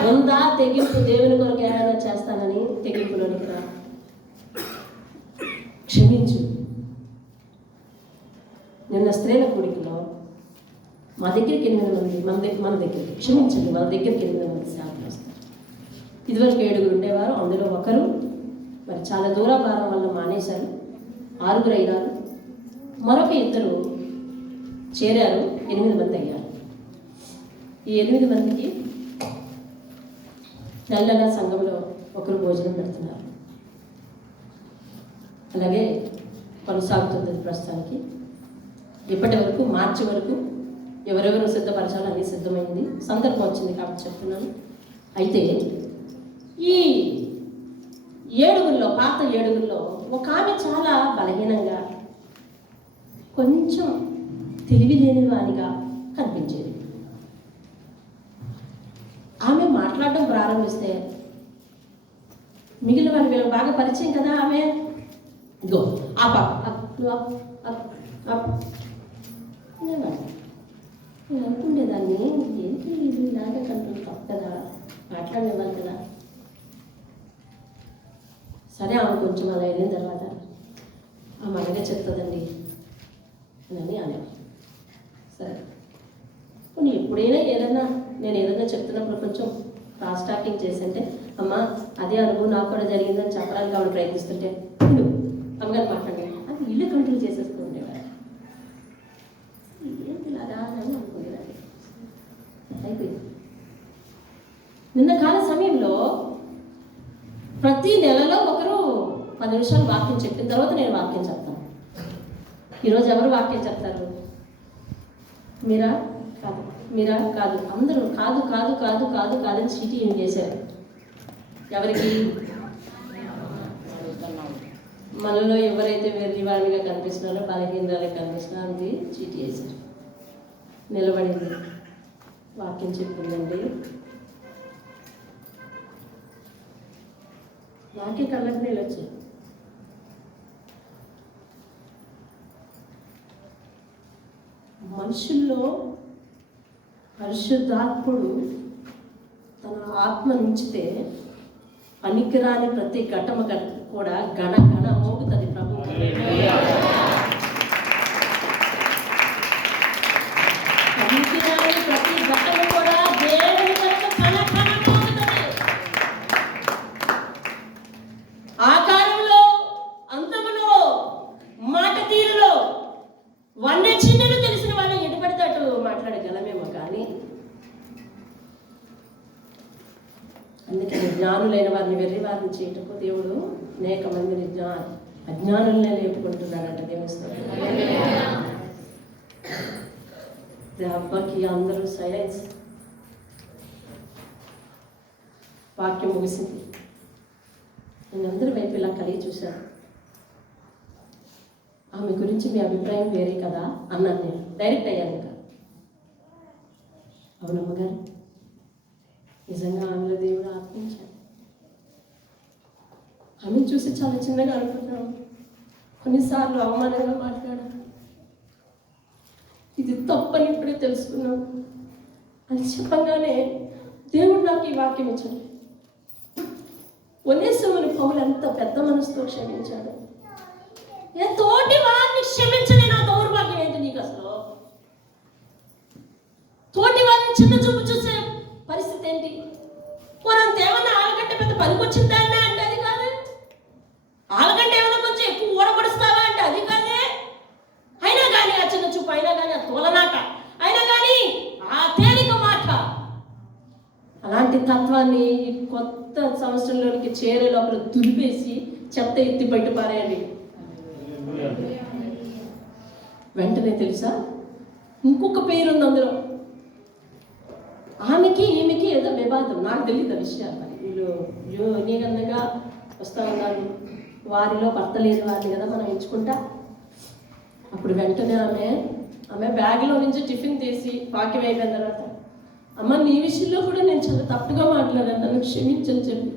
ఉందా తెగింపు? దేవుని కొరకు ఏమైనా చేస్తానని తెగింపులోనికి రా. క్షమించు. నిన్న స్త్రీల కూడికలో మా దగ్గరికి 8 మంది, మన దగ్గరికి క్షమించండి, మన దగ్గరికి 8 మంది సేవకులు వస్తారు. ఇదివరకు 7 ఉండేవారు. అందులో ఒకరు మరి చాలా దూరాభారం వల్ల మానేశారు. 6 అయినారు. మరొక 2 చేరారు. 8 మంది అయ్యారు. ఈ 8 మందికి నెల సంఘంలో ఒకరు భోజనం పెడుతున్నారు. అలాగే కొనసాగుతుంది ప్రస్తుతానికి. ఇప్పటి వరకు మార్చి వరకు ఎవరెవరు సిద్ధపరచాలో అన్నీ సిద్ధమైంది. సందర్భం వచ్చింది కాబట్టి చెప్తున్నాను. అయితే ఈ 7 పాత 7 ఒక ఆమె చాలా బలహీనంగా, కొంచెం తెలివి లేని వానిగా కనిపించేది. ఆమె మాట్లాడడం ప్రారంభిస్తే మిగిలిన వారి వీళ్ళకి బాగా పరిచయం కదా. ఆమె ఇదిగో నేను అనుకునేదాన్ని, ఏంటి ఇది ఇలాగే కనుక తప్పు కదా, మాట్లాడేవాళ్ళు కదా. సరే, ఆమె కొంచెం అలా వెళ్ళిన తర్వాత ఆమె అలాగే చెప్తుందండి అని అనే. సరే, కొన్ని ఎప్పుడైనా నేను ఏదైనా చెప్తున్నప్పుడు కొంచెం క్రాస్ టాకింగ్ చేస్తుంటే, అమ్మ అదే అనుభవం నాకు కూడా జరిగిందని చెప్పడానికి ఆవిడ ప్రయత్నిస్తుంటే, ఇల్లు అమ్మగారు మాట్లాడే అది ఇల్లు కంట్రోల్ చేసేస్తూ ఉండేవారు. ఏంటి ఇలాగా అని అనుకునేదాన్ని. అయిపోయింది. నిన్న కాల సమయంలో ప్రతి నెలలో ఒకరు 10 నిమిషాలు వాక్యం చెప్పిన తర్వాత నేను వాక్యం చెప్తాను. ఈరోజు ఎవరు వాక్యం చెప్తారు? మీరా? కాదు. మీరా? కాదు. అందరూ కాదు కాదు కాదు కాదు కాదని చీటీ ఏం చేశారు. ఎవరికి? మనలో ఎవరైతే వెర్రివాడిగా కనిపిస్తున్నారో, బలహీనరాలుగా కనిపిస్తున్నారో అది చీటీ వేశారు. నిలబడింది, వాక్యం చెప్పిందండి. నాకే కళ్ళకి నీళ్ళు వచ్చాయి. మనుషుల్లో పరిశుద్ధాత్ముడు తన ఆత్మ ఉంచితే పనికిరాని ప్రతి ఘటమ కూడా గణ గణ మోగుతుంది ప్రభు. పనికిరాని ప్రతి ఘటన కూడా దేవుని కొరకు కణ కణ మోగుతుంది. ఆకారంలో, అంతములో, మాట తీరులో, వండే చిన్నలు తెలిసిన వాళ్ళు ఎటుపడితే అటు మాట్లాడగలమేమో కానీ అందుకని జ్ఞానులైన వారిని వెర్రి వారిని చేయటకు దేవుడు అనేక మందిని అజ్ఞానులనే లేపుకుంటున్నాడంట. దేవుని అబ్బాకి అందరూ సైలెన్స్. వాక్యం ముగిసింది. నేను అందరి వైపు ఇలా కలిగి చూశాను. ఆమె గురించి మీ అభిప్రాయం వేరే కదా అన్నాను. నేను డైరెక్ట్ అయ్యాను. ఇంకా అవునమ్మగారు, నిజంగా ఆమెలో దేవుడు ఆత్మించాడు. ఆమెను చూసి చాలా చిన్నగా అనుకున్నాను. కొన్నిసార్లు అవమానంగా మాట్లాడాను. ఇది తప్పని ఇప్పుడే తెలుసుకున్నాను అని చెప్పగానే దేవుడు నాకు ఈ వాక్యం ఇచ్చాడు. ఒనేసిముని పౌలు ఎంత పెద్ద మనసుతో క్షమించాడు. తోటి వారిని క్షమించలే నా దౌర్భాగ్యం ఏంటి నీకు? అసలు తోటి వారిని చిన్న చూపు చూసే పరిస్థితి ఏంటి? మనం ఏమన్నా ఆలగడ్డ పెద్ద పనికొచ్చిందా అంటే అది కాదే. ఆలగడ్డ ఏమన్నా కొంచెం ఎక్కువ ఊడబడుస్తావా అంటే అది కాదే. అయినా కానీ ఆ చిన్న చూపు, అయినా కానీ ఆ తోలనాట, అయినా కానీ ఆ తేలిక మాట, అలాంటి తత్వాన్ని కొత్త సంవత్సరంలోనికి చేరే లోపల దులిపేసి చెత్త ఎత్తి బయట పారేయండి. వెంటనే తెలుసా, ఇంకొక పేరు ఉంది అందులో. ఆమెకి ఈమెకి ఏదో వివాదం, నాకు తెలియదు విషయాలు. మరి వీళ్ళు నీగన్నగా వస్తూ ఉన్నారు, వారిలో భర్త లేని వారిని కదా మనం ఎంచుకుంటా. అప్పుడు వెంటనే ఆమె బ్యాగ్లో నుంచి టిఫిన్ తీసి వాక్యం అయిపోయిన తర్వాత, అమ్మ నీ విషయంలో కూడా నేను చాలా తప్పుగా మాట్లాడాను, నన్ను క్షమించని చెప్పి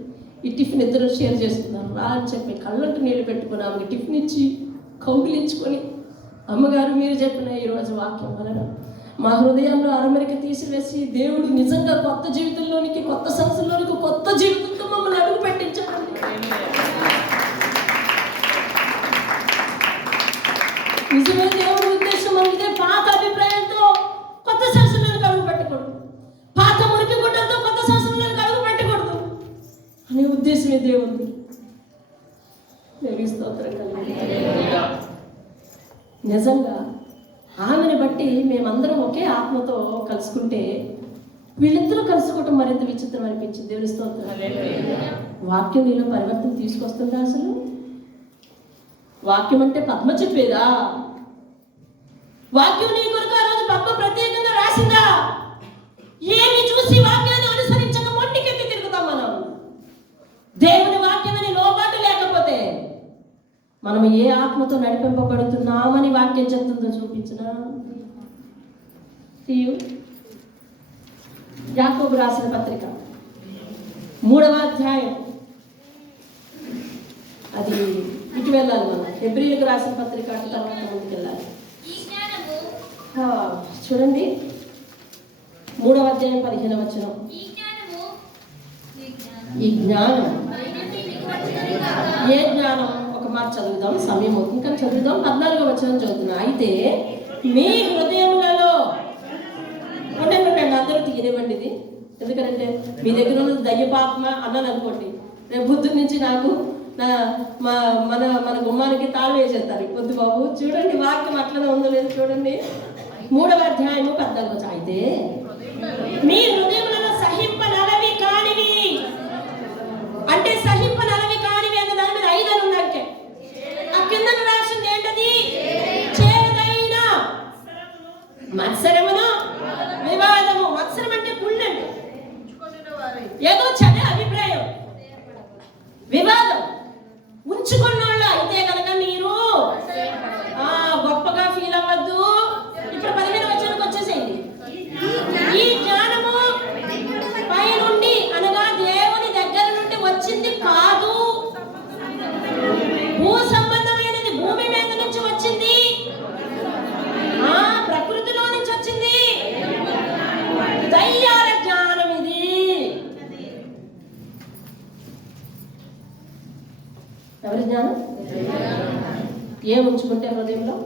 ఈ టిఫిన్ ఇద్దరు షేర్ చేసుకున్నాను రా అని చెప్పి కళ్ళంటూ నీళ్ళు పెట్టుకుని ఆమెకి టిఫిన్ ఇచ్చి కౌగిలించుకొని, అమ్మగారు మీరు చెప్పిన ఈరోజు వాక్యం వలన మా హృదయంలో అరమరిక తీసివేసి దేవుడు నిజంగా కొత్త జీవితంలోనికి, కొత్త సంవత్సరంలోనికి కొత్త జీవితంతో మమ్మల్ని అడుగు పెట్టించాడండి. నిజమే, దేవుడి ఉద్దేశం అంటే పాత అభిప్రాయంతో కొత్త సంవత్సరంలోనికి అడుగు పెట్టకూడదు, పాత మురికి గుడ్డలతో కొత్త సంవత్సరంలోనికి అడుగు పెట్టకూడదు అనే ఉద్దేశమే దేవుడు. స్తోత్రం కలిగి నిజంగా ఆమెను బట్టి మేమందరం ఒకే ఆత్మతో కలుసుకుంటే వీళ్ళిద్దరూ కలుసుకోవటం మరింత విచిత్రం అనిపించింది. దేవుని స్తోత్రం. వాక్యం నీలో పరివర్తన తీసుకొస్తుందా? అసలు వాక్యం అంటే పద్మ చెప్పేదా? వాక్యం నీ కొరకు ఆ రోజు పద్మ ప్రత్యేకంగా రాసిందా? ఏమి చూసి వాక్యాన్ని అనుసరించక మొండికెత్తి తిరుగుతాం మనం. దేవుని వాక్యం అని లోపాటు లేకపోతే మనం ఏ ఆత్మతో నడిపింపబడుతున్నామని వాక్యం చెప్తుందో చూపించిన. యాకోబు రాసిన పత్రిక 3వ అధ్యాయం, అది ఇటు వెళ్ళాలి మనం. హెబ్రీయులకు రాసిన పత్రిక అటు తర్వాత ముందుకు వెళ్ళాలి. చూడండి 3వ అధ్యాయం 15వ వచనం. ఈ జ్ఞానం ఏ జ్ఞానం? ఒక మాట చదువుదాం, సమయం అవుతుంది కానీ చదువుదాం. 14వ వచనం చదువుతున్నా. అయితే మీ హృదయములలో ఉండండి, అందరూ తీయనివ్వండి ఇది. ఎందుకంటే మీ దగ్గర ఉన్నది దయ్యపాత్మ అన్నాను అనుకోండి, రేపు పొద్దున్న నుంచి నాకు మన గుమ్మానికి తాళం వేసేస్తారు. పొద్దు బాబు చూడండి వాక్యం అట్లనే ఉందో లేదు చూడండి. 3వ అధ్యాయము 14వ వచనం. అయితే మీ హృదయములలో సహింపనలవి కానివి, అంటే సహింపనలవి కానివి అన్న దాని మీద 5 ఉందంటే ఆ కింద రాసింది ఏంటది? చేదైన మత్సరమును వివాదము. మత్సరం అంటే కుళ్ళండి, ఏదో చెడ్డ అభిప్రాయం, వివాదం ఉంచుకున్నోళ్ళ. అయితే కనుక మీరు గొప్పగా ఫీల్ అవ్వద్దు. ఇప్పుడు 15వ వచనానికి వచ్చేసేయండి. ఈ జ్ఞానము పై నుండి అనగా దేవుని దగ్గర నుండి వచ్చింది కాదు, భూ సంబంధమైనది, భూమి మీద నుంచి వచ్చింది, ప్రకృతిలో నుంచి వచ్చింది, దయ్యాల జ్ఞానం ఇది. ఎవరి జ్ఞానం? ఏ ఉంచుకుంటే హృదయంలో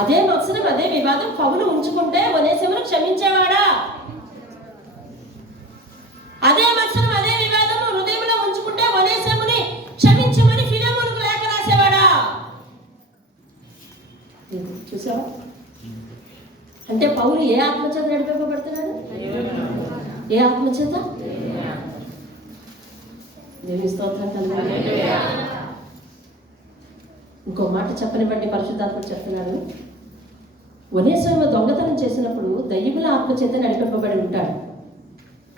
అదే మత్సరం, అదే వివాదం. పౌలు ఉంచుకుంటే ఒనేసిమును క్షమించేవాడా? అదే మత్సరం, అదే వివాదం హృదయంలో ఉంచుకుంటే ఒనేసిముని క్షమించమని ఫిలెమోనుకు లేఖ రాసేవాడా? చూసావా? అంటే పౌలు ఏ ఆత్మచేత నడిపింపబడుతున్నాడు? ఏ ఆత్మచేత? దేవుని స్తోత్రం కలుగును. ఇంకో మాట చెప్పనివ్వండి, పరిశుద్ధాత్ముడు చెప్తున్నాడు. ఒనేసిము దొంగతనం చేసినప్పుడు దయ్యముల ఆత్మచేత నడిపింపబడి ఉంటాడు,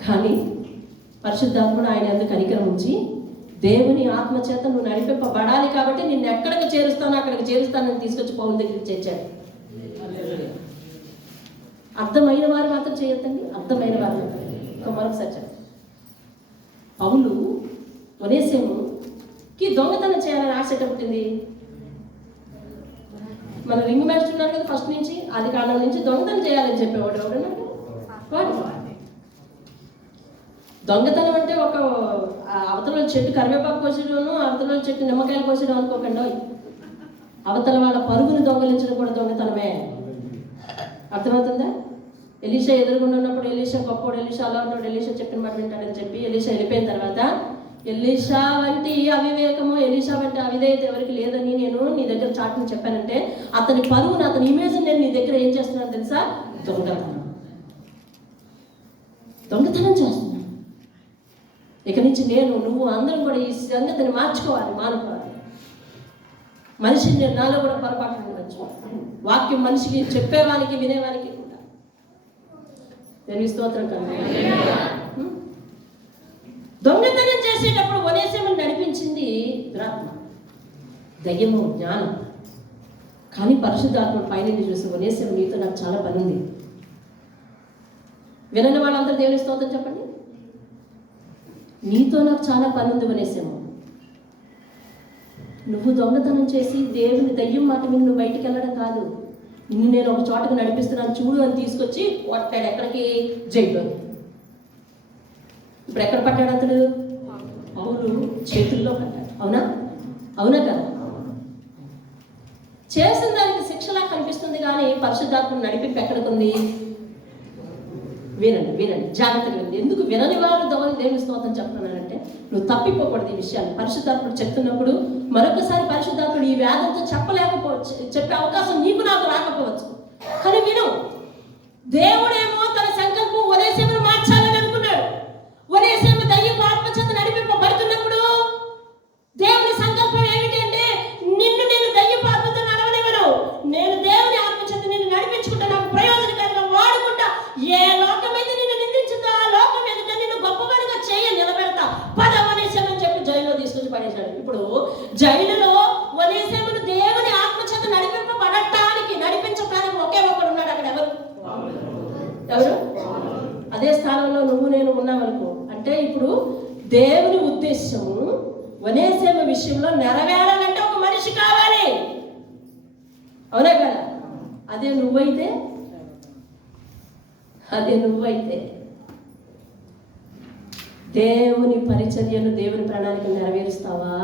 కానీ పరిశుద్ధాత్ముడు ఆయన ఎందుకు కనికరం ఉంచి దేవుని ఆత్మచేత నువ్వు నడిపింపబడాలి కాబట్టి నిన్ను ఎక్కడికి చేరుస్తానో అక్కడికి చేరుస్తానని తీసుకొచ్చి పౌలు దగ్గరికి చేర్చాడు. అర్థమైన వారు మాత్రం చేయొద్దండి, అర్థమైన వారు మాత్రం. మరొకసారి చెప్పండి, పౌలు ఒనేసిముకి దొంగతనం చేయాలని ఆశ పుట్టింది. మన రింగ్ మ్యాచ్ ఉన్నారు కదా, ఫస్ట్ నుంచి ఆది కాలం నుంచి దొంగతనం చేయాలని చెప్పేవాడు ఎవడన్నాడు వాడు. దొంగతనం అంటే ఒక అవతల చెట్టు కరివేపాకు కోసడం, అవతల చెట్టు నిమ్మకాయలు కోసడం అనుకోకుండా, అవతల వాళ్ళ పరుగును దొంగలించడం కూడా దొంగతనమే. అర్థమవుతుందా? ఎలీషా ఎదురుగుండా ఉన్నప్పుడు ఎలీషా గొప్పవాడు, ఎలీషా అలా ఉన్నాడు, ఎలీషా చెప్పిన మాట వింటాడని చెప్పి ఎలీషా వెళ్ళిపోయిన తర్వాత ఎలీషా వంటి అవివేకము, ఎలీషా వంటి అవిధేయత ఎవరికి లేదని నేను నీ దగ్గర చాటుని చెప్పానంటే అతని పరుగును, అతని ఇమేజ్ నేను నీ దగ్గర ఏం చేస్తున్నాను తెలుసా? దొంగతనం చేస్తున్నాను. ఇక నుంచి నేను, నువ్వు అందరం కూడా ఈ సంగతిని మార్చుకోవాలి, మానుకోవాలి. మనిషిని నాలో కూడా పొరపాటు ఉండవచ్చు. వాక్యం మనిషికి చెప్పేవానికి వినేవానికి కూడా. నేను స్తోత్రం కన్నా. దొంగతనం చేసేటప్పుడు ఒనేసిమును నడిపించింది దురాత్మ, దయ్యము, జ్ఞానం. కానీ పరిశుద్ధాత్మ పైన చూసి ఒనేసిము నీతో నాకు చాలా పని ఉంది. వినని వాళ్ళందరూ దేవుని స్తోత్రం చెప్పండి. నీతో నాకు చాలా పని ఉంది ఒనేసిము. నువ్వు దొంగతనం చేసి దేవుని దయ్యం మాట మీద నువ్వు బయటికి వెళ్ళడం కాదు, నిన్ను నేను ఒక చోటకు నడిపిస్తున్నాను చూడు అని తీసుకొచ్చి కొట్టాడు. ఎక్కడికి? జైల్లో. ఇప్పుడు ఎక్కడ పడ్డాడు అతడు? పౌలు చేతుల్లో పడ్డాడు. అవునా? అవునా కదా? చేసిన దానికి శిక్షలా కనిపిస్తుంది, కానీ పరిశుద్ధాత్మ నడిపి ఎక్కడికి? వినండి, వినండి, జాగ్రత్తగా వినండి. ఎందుకు వినని వారు దేవుని స్తోత్రం చెప్తున్నానంటే నువ్వు తప్పిపోకూడదు ఈ విషయాన్ని. పరిశుద్ధాత్ముడు చెప్తున్నప్పుడు మరొకసారి పరిశుద్ధాత్ముడు ఈ వ్యాధంతో చెప్పలేకపోవచ్చు, చెప్పే అవకాశం నీకు నాకు రాకపోవచ్చు, కానీ విను. దేవుడేమో తన సంకల్పం ఒనేసిమును మార్చాలని అనుకున్నాడు. ఒనేసిము దయ్యపు ఆత్మచేత నడిపింపబడుతున్నప్పుడు దేవుని సంకల్పం ఏమిటి అంటే నిన్ను నేను దయ్యపు ఆత్మతో నడవనివ్వను, నేను దేవుని ఆత్మచేత నిన్ను నడిపించుకుంటా, నాకు ప్రయోజనకరంగా వాడుకుంటా. ఏ లోకమైతే నిన్ను నిందించుతా ఆ లోకం ఎదుట నిన్ను గొప్పవాడిగా నిలబెడతా, పద ఒనేసిము అని చెప్పి జైల్లో తీసుకొచ్చి పడేశాడు. ఇప్పుడు జైలులో ఒనేసిమును దేవుని ఆత్మచేత నడిపించడానికి ఒకే ఒకడు ఉన్నాడు. అక్కడ ఎవరు? అదే స్థానంలో నువ్వు నేను ఉన్నామనుకో. అంటే ఇప్పుడు దేవుని ఉద్దేశము ఒనేసిము విషయంలో నెరవేరాలంటే ఒక మనిషి కావాలి. అవునా కదా? అదే నువ్వైతే దేవుని పరిచర్యను, దేవుని ప్రణాళికను నెరవేరుస్తావా?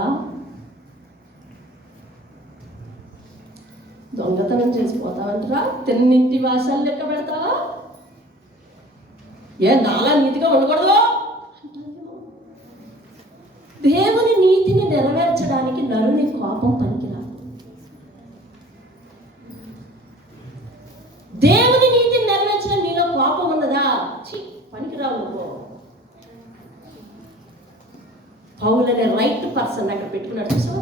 దొంగతనం చేసిపోతావంటరా? తిన్నింటి వాసాలు లెక్క పెడతావా? నాలా నీతిగా ఉండకూడదు? దేవుని నీతిని నెరవేర్చడానికి నరుని కోపం పనికిరాదు. దేవుని నీతిని నెరవేర్చడం నీలో కోపం ఉన్నదా? పనికిరావు. పౌలు అనే రైట్ పర్సన్ అక్కడ పెట్టుకున్నాడు. చూసావా?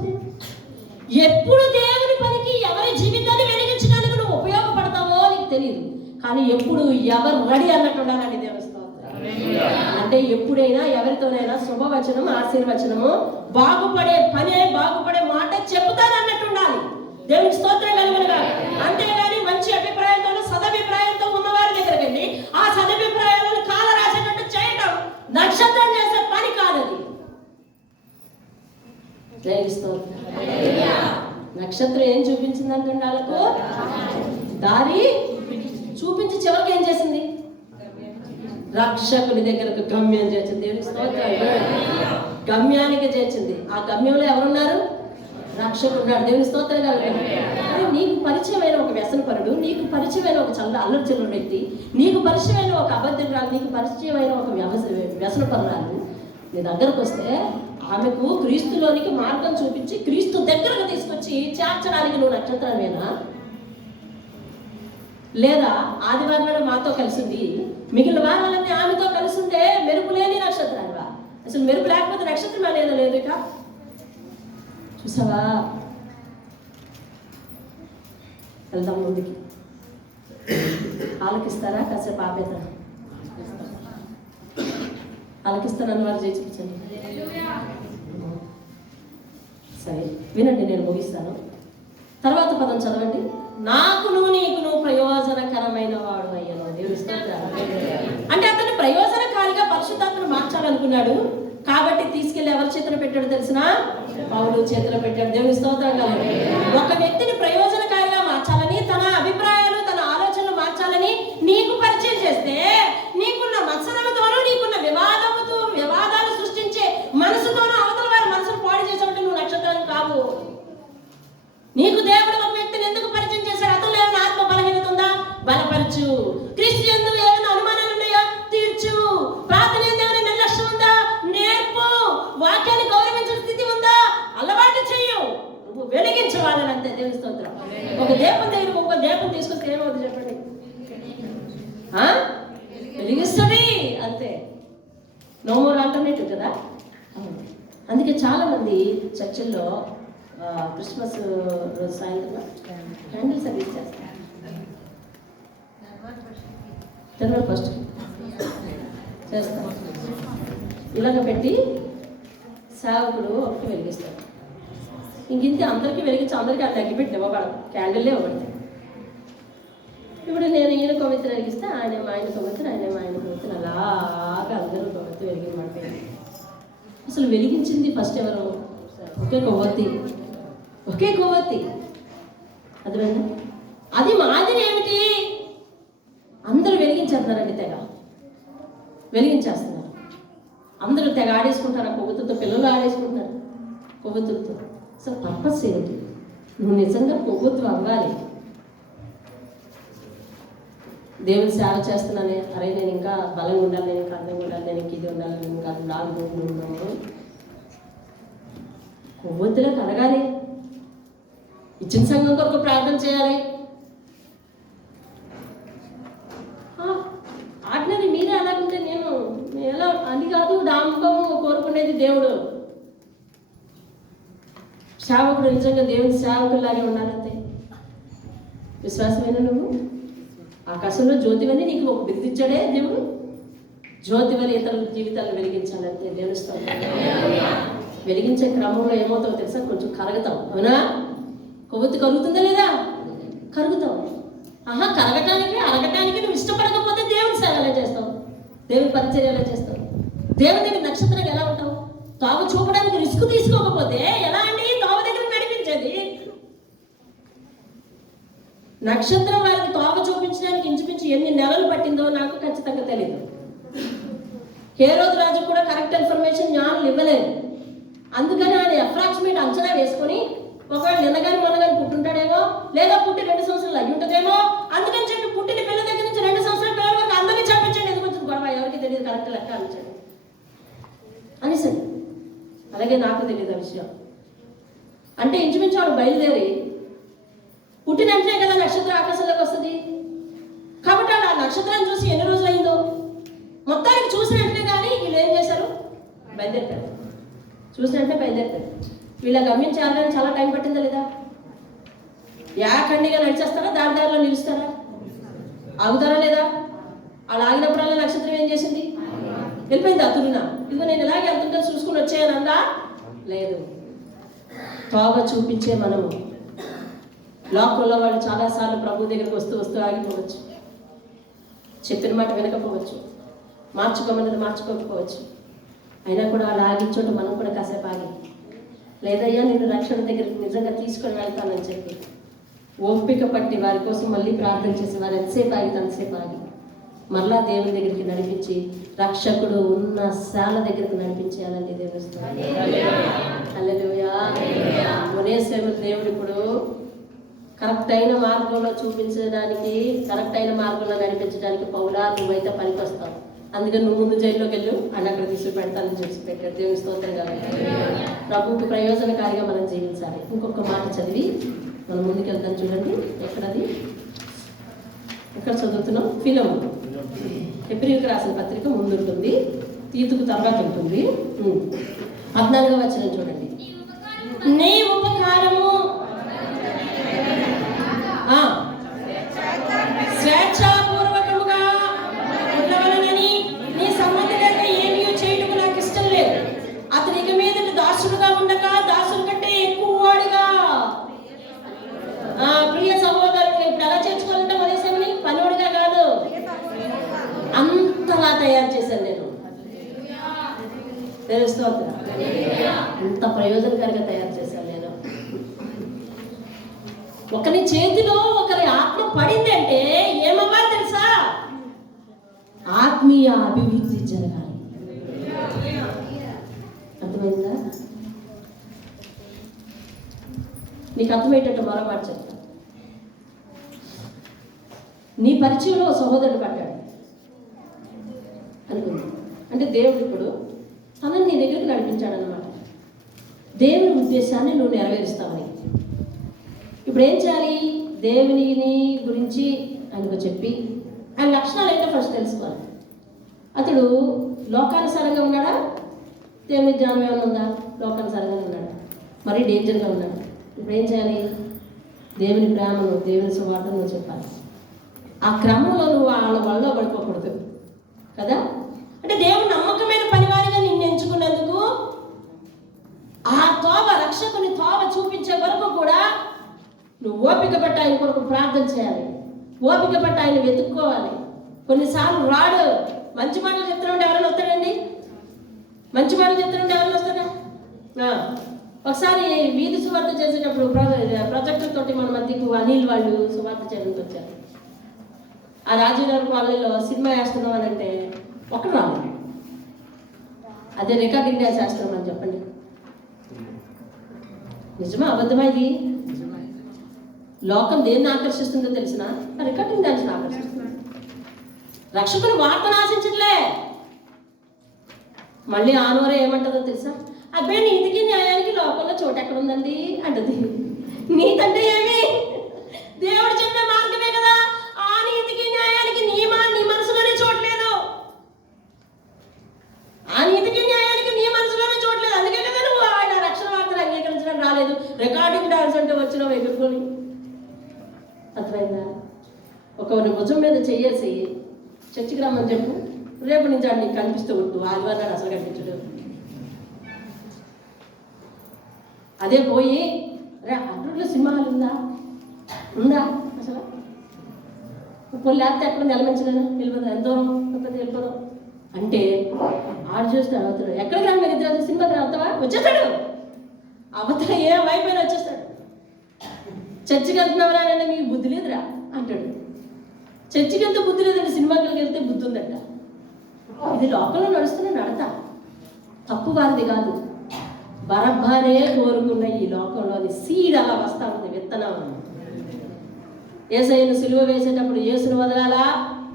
ఎప్పుడు దేవుని పనికి ఎవరి జీవితాన్ని వెలిగించడానికి నువ్వు ఉపయోగపడతావో నీకు తెలియదు, కానీ ఎప్పుడు ఎవరు రెడీ అన్నట్టు ఉండాలని దేవుని స్తోత్రం. అంటే ఎప్పుడైనా ఎవరితోనైనా శుభవచనం, ఆశీర్వచనము, బాగుపడే పని, బాగుపడే మాట చెబుతానన్నట్టు ఉండాలి. దేవునికి స్తోత్రం కలుగునుగా. అంతేగాని మంచి అభిప్రాయంతో, సదభిప్రాయంతో ఉన్నవారి దగ్గరికి వెళ్ళి ఆ సదభిప్రాయాలను కాల రాసేటట్టు చేయడం నక్షత్రం చేసే పని కాదది. నక్షత్రం ఏం చూపించిందంటే వాళ్ళకు దారి చూపించి చివరికి ఏం చేసింది? రక్షకుని దగ్గరకు గమ్యం చేర్చింది. దేవునికి స్తోత్రం. గమ్యానికి చేర్చింది. ఆ గమ్యంలో ఎవరున్నారు? రక్షకుడు ఉన్నాడు. దేవుని స్తోత్రం కలుగును. నీకు పరిచయమైన ఒక వ్యసనపరుడు, నీకు పరిచయమైన ఒక అల్లరి చిల్లర వ్యక్తి, నీకు పరిచయమైన ఒక అబద్ధురాలు, నీకు పరిచయమైన ఒక వ్యసనపరురాలు నీ దగ్గరకు వస్తే ఆమెకు క్రీస్తులోనికి మార్గం చూపించి క్రీస్తు దగ్గరకు తీసుకొచ్చి చేర్చడానికి నువ్వు నక్షత్రమేనా? లేదా ఆదివారం నాడు మాతో కలిసింది, మిగిలిన వారాలన్నీ ఆమెతో కలిసి ఉండే మెరుపు లేని నక్షత్రాలువా? అసలు మెరుపు లేకపోతే నక్షత్రం అనేది లేదు. ఇక చూసావా? వెళ్దాం ముందుకి. ఆలకిస్తారా? కాసేపు ఆపేద్దాం. ఆలకిస్తానని వారు చేయించండి. సరే వినండి, నేను ముగిస్తాను. తర్వాత పదం చదవండి. నాకును నీకును ప్రయోజనకరమైన వాడు అయ్యను. దేవుని స్తోత్రం. అంటే అతను ప్రయోజనకారిగా పరిశుద్ధాత్మను మార్చాలనుకున్నాడు. కాబట్టి తీసుకెళ్లి ఎవరి చేతిలో పెట్టాడు తెలిసిన? పౌలు చేతిలో పెట్టాడు. దేవుని స్తోత్రం కలండి. ఒక వ్యక్తిని ప్రయోజనకారిగా మార్చాలని, తన అభిప్రాయాలు తన ఆలోచనలు మార్చాలని నీకు పరిచయం చేస్తే, నీకున్న మత్సరముతోనూ నీకున్న వివాదాలు సృష్టించే మనసుతోనూ అవతల వారి మనసును పాడు చేసేవాడు నువ్వు నక్షత్రం కావు. నీకు దేవుడు ఒక వ్యక్తిని ఎందుకు పరిచయం చేశాడు? అతను ఏమైనా ఆత్మ బలహీనత ఉందా? బలపరచు. క్రీస్తు యందు ఏమైనా అనుమానాలు ఉన్నాయా? తీర్చు. ప్రార్థన ఏమైనా నిర్లక్ష్యం ఉందా? నేర్పు. వాక్యాన్ని గౌరవించిన స్థితి ఉందా? అలవాటు చెయ్యు. నువ్వు వెలిగించవాలని అంతే. దేవుని స్తోత్రం. ఒక దీపం దగ్గర ఒక దీపం తీసుకొస్తే ఏమవుతుంది చెప్పండి? వెలిగిస్తుంది అంతే. నో మోర్ ఆల్టర్నేటివ్ కదా. అందుకే చాలా మంది చర్చిల్లో క్రిస్మస్ రోజు సాయంత్రం క్యాండిల్ సర్వీస్ చేస్తారు. జనవరి 1 చేస్తారు. ఇలాగ పెట్టి సేవకుడు ఒకటి వెలిగిస్తాడు. ఇంకింతే అందరికీ వెలిగించి అందరికీ అది తగ్గిపెట్టి ఇవ్వబడదు, క్యాండిల్లే ఇవ్వబడతాయి. ఇప్పుడు నేను ఈయన కొవ్వెత్తున వెలిగిస్తే ఆయన కొవ్వెత్తున ఆయన కొవ్వెత్తున అలాగా అందరూ కొవ్వెత్తు వెలిగి పడిపోయింది. అసలు వెలిగించింది ఫస్ట్ ఎవరు? ఒకే కొవ్వొత్తి. అర్థమైందా? అది మాదిరి ఏమిటి? అందరూ వెలిగించేస్తున్నారండి, తెగ వెలిగించేస్తున్నారు. అందరూ తెగ ఆడేసుకుంటారు కొవ్వొత్తుతో. పిల్లలు ఆడేసుకుంటారు కొవ్వొత్తులతో. అసలు పర్పస్ ఏమిటి? నువ్వు నిజంగా కొవ్వొత్తు అవ్వాలి. దేవుని సేవ చేస్తున్నానే, అరే నేను ఇంకా బలంగా ఉండాలి, నేను ఇంకా అందంగా ఉండాలి, నేను ఇంక ఇది ఉండాలి, నేను ఇంకా లాగు ఉన్నాము. కొవ్వొత్తులో కలగాలి. ఇచ్చిన సంఘం కొరకు ప్రార్థన చేయాలి. ఆజ్ఞని మీరే అలాగుంటే నేను ఎలా అది కాదు. డాంబం కోరుకునేది దేవుడు. సేవకుడు నిజంగా దేవుని సేవకులాగే ఉండాలంతే. విశ్వాసమైన నువ్వు ఆకాశంలో జ్యోతివని నీకు ఒక బిరుదిచ్చాడే దేవుడు. జ్యోతివని ఇతరుల జీవితాలను వెలిగించాలంటే దేవుని స్తోత్రం. వెలిగించే క్రమంలో ఏమవుతావు తెలుసా? కొంచెం కరుగుతావు. అవునా? కొవ్వొత్తి కరుగుతుందా లేదా? కరుగుతావు. అరగటానికి నువ్వు ఇష్టపడకపోతే దేవుని సేవ ఎలా చేస్తావు? దేవుని పరిచర్య ఎలా చేస్తావు? దేవుని దగ్గర నక్షత్రం ఎలా ఉంటావు? తావు చూపడానికి రిస్క్ తీసుకోకపోతే ఎలా అండి తావు దగ్గర నడిపించేది? నక్షత్రం వారికి తోవ చూపించడానికి ఇంచుమించు ఎన్ని నెలలు పట్టిందో నాకు ఖచ్చితంగా తెలియదు. హేరోదు రాజు కూడా కరెక్ట్ ఇన్ఫర్మేషన్ జ్ఞానం ఇవ్వలేదు. అందుకని ఆయన అప్రాక్సిమేట్ అంచనా వేసుకొని ఒకవేళ నిన్నగాని మొన్నగాని పుట్టుంటాడేమో, లేదా పుట్టి 2 సంవత్సరాలు అయ్యి ఉంటుందేమో, అందుకని చెప్పి పుట్టిన పిల్లల దగ్గర నుంచి 2 సంవత్సరాల పిల్లల వరకు అందరినీ చెప్పించండి. ఎందుకు వచ్చింది గొడవ? ఎవరికి తెలియదు కరెక్ట్ లెక్క అనిచండి అనేసండి. అలాగే నాకు తెలియదు ఆ విషయం. అంటే ఇంచుమించు వాడు బయలుదేరి పుట్టినంటే కదా నక్షత్రం ఆకాశంలోకి వస్తుంది. కాబట్టి ఆ నక్షత్రాన్ని చూసి ఎన్ని రోజులు అయిందో మొత్తానికి చూసినట్లే. కానీ వీళ్ళు ఏం చేశారు? బయలుదేరుతారు. చూసినట్టే బయలుదేరుతారు. వీళ్ళ గమ్యం చేయాలని చాలా టైం పట్టిందా లేదా? యాకండిగా నడిచేస్తారా? దారిలో నిలుస్తారా? ఆగుతారా లేదా? వాళ్ళు ఆగినప్పుడల్లా నక్షత్రం ఏం చేసింది? వెళ్ళిపోయింది అతురునా. ఇదిగో నేను ఇలాగే అంతుంటే చూసుకుని వచ్చాయనందా? లేదు. తోవ చూపించే మనము. లోకంలో వాళ్ళు చాలాసార్లు ప్రభు దగ్గరికి వస్తూ ఆగిపోవచ్చు. చెప్పిన మాట వినకపోవచ్చు. మార్చుకోమన్నది మార్చుకోకపోవచ్చు. అయినా కూడా వాళ్ళు ఆగిన చోట మనం కూడా కాసేపు ఆగి, లేదయ్యా నేను రక్షణ దగ్గరికి నిజంగా తీసుకొని వెళ్తానని చెప్పి ఓపిక పట్టి వారి కోసం మళ్ళీ ప్రార్థన చేసి వారు ఎంతసేపు ఆగి అంతసేపు ఆగి మరలా దేవుని దగ్గరికి నడిపించి రక్షకుడు ఉన్న శాల దగ్గరికి నడిపించేయాలని దేవుడు. హల్లెలూయా. ఒనేసేము దేవుడు ఇప్పుడు కరెక్ట్ అయిన మార్గంలో చూపించడానికి, కరెక్ట్ అయిన మార్గంలో నడిపించడానికి పౌలా నువ్వైతే పనికి వస్తావు. అందుకని నువ్వు ముందు జైల్లోకి వెళ్ళు అని అక్కడ తీసుకు పెడతానని చెప్పి పెట్టాడు. దేవుని స్తోత్రం కలగాలి. ప్రభువుకు ప్రయోజనకారిగా మనం జీవించాలి. ఇంకొక మాట చదివి మనం ముందుకు వెళ్తాం. చూడండి ఎక్కడది, ఎక్కడ చదువుతున్నాం? ఫిలము. హెబ్రీయులకు రాసిన పత్రిక ముందు ఉంటుంది, తీతుకు తర్వాత ఉంటుంది. 14వ వచనం చూడండి. నీ ఉపకారము స్వేచ్ఛాపూర్వకముగా ఉండవలనని నీ సమ్మతి లేక ఏమీ చేయటం రక్షకులా తయారు చేశాను నేను. స్తోత్రం. ఎంత ప్రయోజనకరంగా తయారు చేశాను నేను. ఒకరి చేతిలో ఒకరి ఆత్మ పడింది అంటే ఏమవ్వాలి తెలుసా? ఆత్మీయ అభివృద్ధి జరగాలి. అర్థమైందా? నీకు అర్థమయ్యేటట్టు మరో మాట చెప్తా. నీ పరిచయంలో సహోదరుడు పడ్డాడు అనుకుంది అంటే దేవుడు ఇప్పుడు తనని నీ దగ్గరికి నడిపించాడనమాట. దేవుని ఉద్దేశాన్ని నువ్వు నెరవేరుస్తావని. ఇప్పుడు ఏం చేయాలి? దేవుని గురించి ఆయనకు చెప్పి ఆయన లక్షణాలు ఏంటో ఫస్ట్ తెలుసుకోవాలి. అతడు లోకానుసారంగా ఉన్నాడా? దేవుని జ్ఞానం ఏమైనా ఉందా? లోకానుసారంగా ఉన్నాడా? మరీ డేంజర్గా ఉన్నాడు. ఇప్పుడు ఏం చేయాలి? దేవుని ప్రేమను, దేవుని సువార్తను నువ్వు చెప్పాలి. ఆ క్రమంలో నువ్వు వాళ్ళ వల్ల పడిపోకూడదు కదా. అంటే దేవుడు నమ్మకమైన పనివారిగా నిన్ను ఎంచుకున్నందుకు ఆ తోవ, రక్షకుని తోవ చూపించే వరకు కూడా నువ్వు ఓపిక పట్టి ఆయన కొరకు ప్రార్థన చేయాలి. ఓపిక పట్టి ఆయన వెతుక్కోవాలి. కొన్నిసార్లు రాడు. మంచి మాటలు చెప్తానంటే ఎవరైనా వస్తాడండి? మంచి మాటలు చెప్తానంటే ఎవరైనా వస్తాడా? ఒకసారి వీధి సువార్త చేసేటప్పుడు ప్రొజెక్టర్ తోటి మన మధ్యకు అనిల్ వాళ్ళు సువార్త చేయడానికి వచ్చారు. ఆ రాజీనగర్ కాలనీలో సినిమా వేస్తున్నాం అని అంటే ఒకటి రావాలి. అదే రికార్డింగ్ డ్యాన్స్ వేస్తున్నాం అని చెప్పండి. నిజమా అబద్ధమా? ఇది లోకం దేన్ని ఆకర్షిస్తుందో తెలిసిన రికార్డింగ్ డ్యాన్స్ని ఆకర్షిస్తుంది. రక్షకుని వార్తను ఆశించట్లే. మళ్ళీ ఆనవరే ఏమంటుందో తెలుసా? అబ్బాయి నీతికి న్యాయానికి లోకంలో చోటు ఎక్కడ ఉందండి అంటది. నీతి అంటే ఏమి? దేవుడు చెప్పే మార్గమే కదా. ఆ నీతికి న్యాయానికి నీ మనసులోనే చోట్లేదు. ఆ నీతికి న్యాయానికి నీ మనసులోనే చోట్లేదు. అందుకే కదా నువ్వు ఆయన రక్షణ వార్తలు అంగీకరించడం రాలేదు. రికార్డింగ్ డాన్స్ అంటే వచ్చినావు ఎగురుకొని. అర్థమైందా? ఒకరి భుజం మీద చెయ్యేసి చర్చికి రమ్మని చెప్పు. రేపు నుంచి ఆడు నీకు కనిపిస్తూ ఉంటూ ఆదివారం అసలు కనిపించడు. అదే పోయి అడ్రూట్లో సినిమా హాల్ ఉందా అసలు? ఇప్పుడు లేకపోతే ఎక్కడ నిలమించలేను వెళ్ళిపోదా? ఎంతో వెళ్ళిపోదాం అంటే ఆడు చూస్తాడు. అవుతాడు. ఎక్కడికి రా మీరు ఇద్దరు సినిమాకి అవుతావా? వచ్చేస్తాడు. అవతల ఏ వైపు వచ్చేస్తాడు. చర్చికి వెళ్తున్నావురా అంటే మీకు బుద్ధి లేదురా అంటాడు. చర్చికి వెళ్తే బుద్ధి లేదండి, సినిమాకి వెళ్తే బుద్ధి ఉందంట. ఇది లోకంలో నడుస్తున్న నడత, తప్పు వారిది కాదు. బరబ్బానే కోరుకున్న ఈ లోకంలోని సీడ్ అలా వస్తా ఉంది, విత్తనం. యేసయ్యను సిలువ వేసేటప్పుడు యేసును వదలాలా,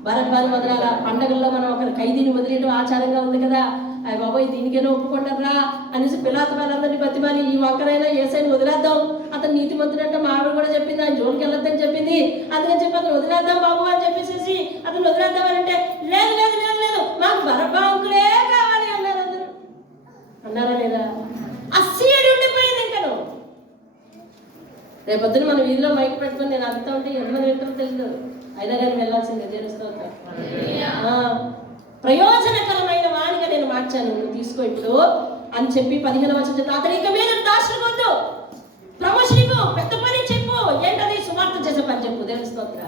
బరబ్బాని వదలాలా? పండగల్లో మనం ఒక ఖైదీని వదిలేయడం ఆచారంగా ఉంది కదా. అయ్య బాబోయ్ దీనికైనా ఒప్పుకుంటారా అనేసి పిలాతు వాళ్ళందరినీ బతిమాలి ఈ ఒక్కరైనా యేసయ్యను వదిలేద్దాం, అతను నీతిమంతుడంటే మా ఆవిడ కూడా చెప్పింది, ఆయన జోలికి వెళ్ళొద్దని చెప్పింది, అందుకని చెప్పి అతను వదిలేద్దాం బాబు అని చెప్పేసి అతను వదిలేద్దామనంటే లేదు లేదు లేదు లేదు మాకు బరబ్బా అంకులే కావాలి అన్నారు అందరూ. అన్నారా లేదా? ఆ సీడ్ ఉండిపోయింది. ఇంకా నువ్వు రేపొద్దున మన వీధిలో మైక్ పెట్టుకొని నేను అడుగుతా ఉంటే ఎంతమంది వింటారో తెలియదు, అయినా కానీ వెళ్ళాల్సిందే. తెలుస్తూ ప్రయోజనకరమైన వాణిగా నేను మార్చాను, నువ్వు తీసుకో ఇప్పుడు అని చెప్పి 15వ వచనం అతను ఇక మీద దాచుకోవద్దు, ప్రమోషన్ ఇవ్వు, పెద్ద పని చెప్పు. ఏంటది? సువార్త చేసే పని చెప్పు. తెలుస్తోందా?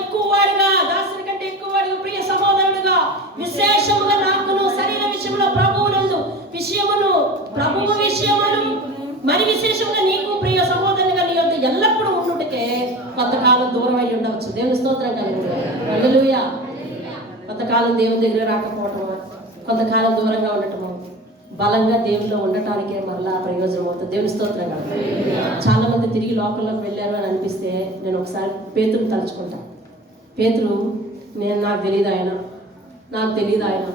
ఎక్కువ వాడిగా, దాసుని కంటే ఎక్కువ వాడిగా, ప్రియ సహోదరుడుగా, విశేషముగా నాకును శరీర విషయంలో ప్రభువునందు విషయమును, ప్రభువు విషయమును మరి విశేషంగా నీకు ప్రియ సహోదరునిగా నీ యొక్క ఎల్లప్పుడూ ఉండుటకే కొంతకాలం దూరం అయి ఉండవచ్చు. దేవుని స్తోత్రం కలుగుతుంది. హల్లెలూయా. కొంతకాలం దేవుని దగ్గర రాకపోవటము, కొంతకాలం దూరంగా ఉండటము బలంగా దేవుల్లో ఉండటానికే మరలా ప్రయోజనం అవుతుంది. దేవుని స్తోత్రం కలుగుతుంది. చాలా మంది తిరిగి లోకంలోకి వెళ్ళారు అని అనిపిస్తే నేను ఒకసారి పేతురుని తలుచుకుంటా. పేతురు నాకు తెలియదు ఆయన, నాకు తెలియదు ఆయన,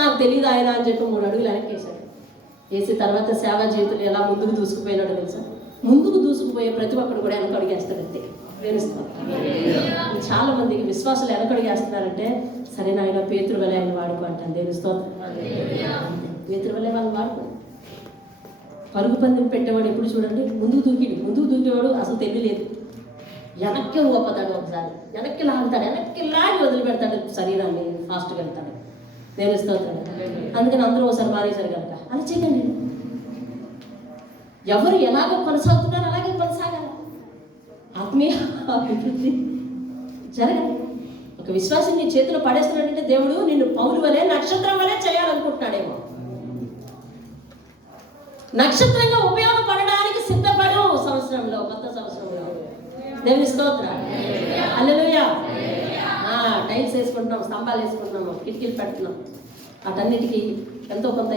నాకు తెలియదు ఆయన అని చెప్పి 3 అడుగులు వెనక్కి వేశాడు. వేసి తర్వాత సేవా జీవితంలో ఎలా ముందుకు దూసుకుపోయినాడో తెలుసా? ముందుకు దూసుకుపోయే ప్రతి ఒక్కడు కూడా వెనక అడిగేస్తాడంతే. చాలా మందికి విశ్వాసాలు వెనకడిగేస్తున్నారంటే సరే నాయన పేతురు వలె ఆయన వాడుకో అంటాను. దేవుని స్తోత్రం. పేతురు వలె వాళ్ళు వాడుకో. పరుగు పందెం పెట్టేవాడు ఎప్పుడు చూడండి ముందుకు దూకేవాడు అసలు తెలియలేదు. వెనక్కి ఊపతాడు, ఒకసారి వెనక్కి లాగుతాడు, వెనక్కి లాగి వదిలిపెడతాడు, శరీరాన్ని ఫాస్ట్గా వెళ్తాడు. దేవుని స్తోత్రం. అందుకని అందరూ ఒకసారి మానేశారు కనుక అలా చేయండి. ఎవరు ఎలాగో కొనసాగుతున్నారు అలాగే కొనసాగాలి. ఆత్మీయ అభివృద్ధి జరగాలి. ఒక ఒక విశ్వాసం నీ చేతిలో పడేస్తున్నాడంటే దేవుడు నిన్ను పౌలు వలె నక్షత్రం వలె చేయాలనుకుంటున్నాడేమో. నక్షత్రంగా ఉపయోగపడడానికి సిద్ధపడు సంవత్సరంలో, కొత్త సంవత్సరంలో. దేవుని స్తోత్రం. హల్లెలూయా. టైల్స్ వేసుకుంటున్నాం, స్తంభాలు వేసుకుంటున్నాము, కిటికీలు పెడుతున్నాం. వాటన్నిటికీ ఎంతో కొంత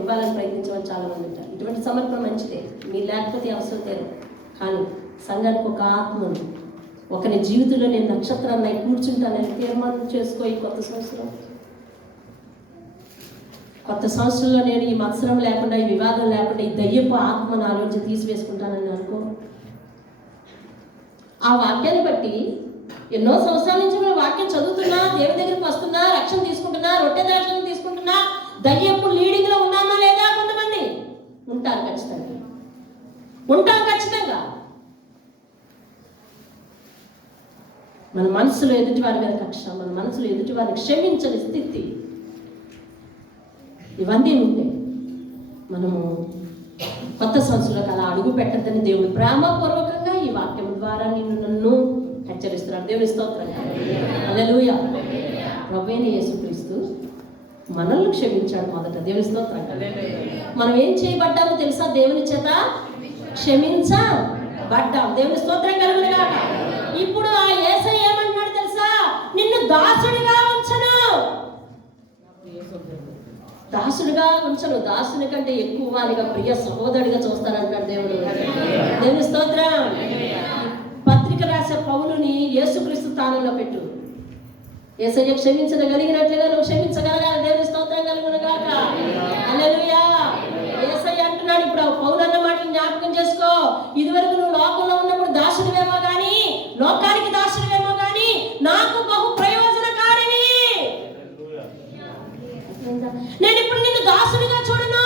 ఇవ్వాలని ప్రయత్నించమని చాలా మంది ఉంటారు. ఇటువంటి సమర్పణ మంచిదే, మీరు లేకపోతే అవసరం లేదు. కానీ సంఘానికి ఒక ఆత్మను, ఒకరి జీవితంలో నేను నక్షత్రాన్ని కూర్చుంటానని తీర్మానం చేసుకో. ఈ కొత్త సంవత్సరంలో నేను ఈ మత్సరం లేకుండా, ఈ వివాదం లేకుండా, ఈ దయ్యపు ఆత్మను ఆలోచన తీసివేసుకుంటానని అనుకో. ఆ వాక్యాన్ని బట్టి ఎన్నో సంవత్సరాల నుంచి మనం వాక్యం చదువుతున్నా, దేవుని దగ్గరికి వస్తున్నా, రక్షణ తీసుకుంటున్నా, రొట్టె దర్శనం తీసుకుంటున్నా, దయ్యపు లీడింగ్ లో ఉన్నామా లేదా? కొంతమంది ఉంటారు, ఖచ్చితంగా. మన మనసులో ఎదుటి వారి మీద కక్ష, మన మనసులో ఎదుటి వారిని క్షమించని స్థితి, ఇవన్నీ ఉంటాయి. మనము కొత్త సంవత్సరంలోకి అలా అడుగు పెట్టద్దని దేవుడు ప్రేమపూర్వకంగా ఈ వాక్యం ద్వారా నన్ను హెచ్చరిస్తున్నాడు. దేవుని స్తోత్రం. హల్లెలూయా. ప్రభువైన యేసుక్రీస్తు మనల్ని క్షమించాడు మొదట. దేవుని స్తోత్రం. మనం ఏం చేయబడ్డామో తెలుసా? దేవుని చేత క్షమించబడ్డాం. దేవుని స్తోత్రం కలుగునుగాక. ఇప్పుడు ఆ యేసయ్య ఏమంటున్నాడు తెలుసా? నిన్ను దాసుడిగా ఉంచను. దాసుని కంటే ఎక్కువ వారిగా, ప్రియ సహోదరుడిగా చూస్తానంటాడు దేవుడు. దేవుని స్తోత్రం. పత్రిక రాసే పౌలుని యేసుక్రీస్తు స్థానంలో పెట్టు. యేసయ్య క్షమించగలిగినట్లుగా నువ్వు క్షమించగలగాలి. దేవుని స్తోత్రం కలుగునుగాక. హల్లెలూయా. యేసయ్య అంటున్నాడు, ఇప్పుడు పౌలు అన్న మాటలు జ్ఞాపకం చేసుకో. ఇదివరకు నువ్వు లోకంలో ఉన్నప్పుడు దాసుడివేమో కానీ, లోకానికి దాసుడివేమో కానీ, నాకు బహు ప్రయోజనకారిని. నేను ఇప్పుడు నిన్ను దాసుడిగా చూడను.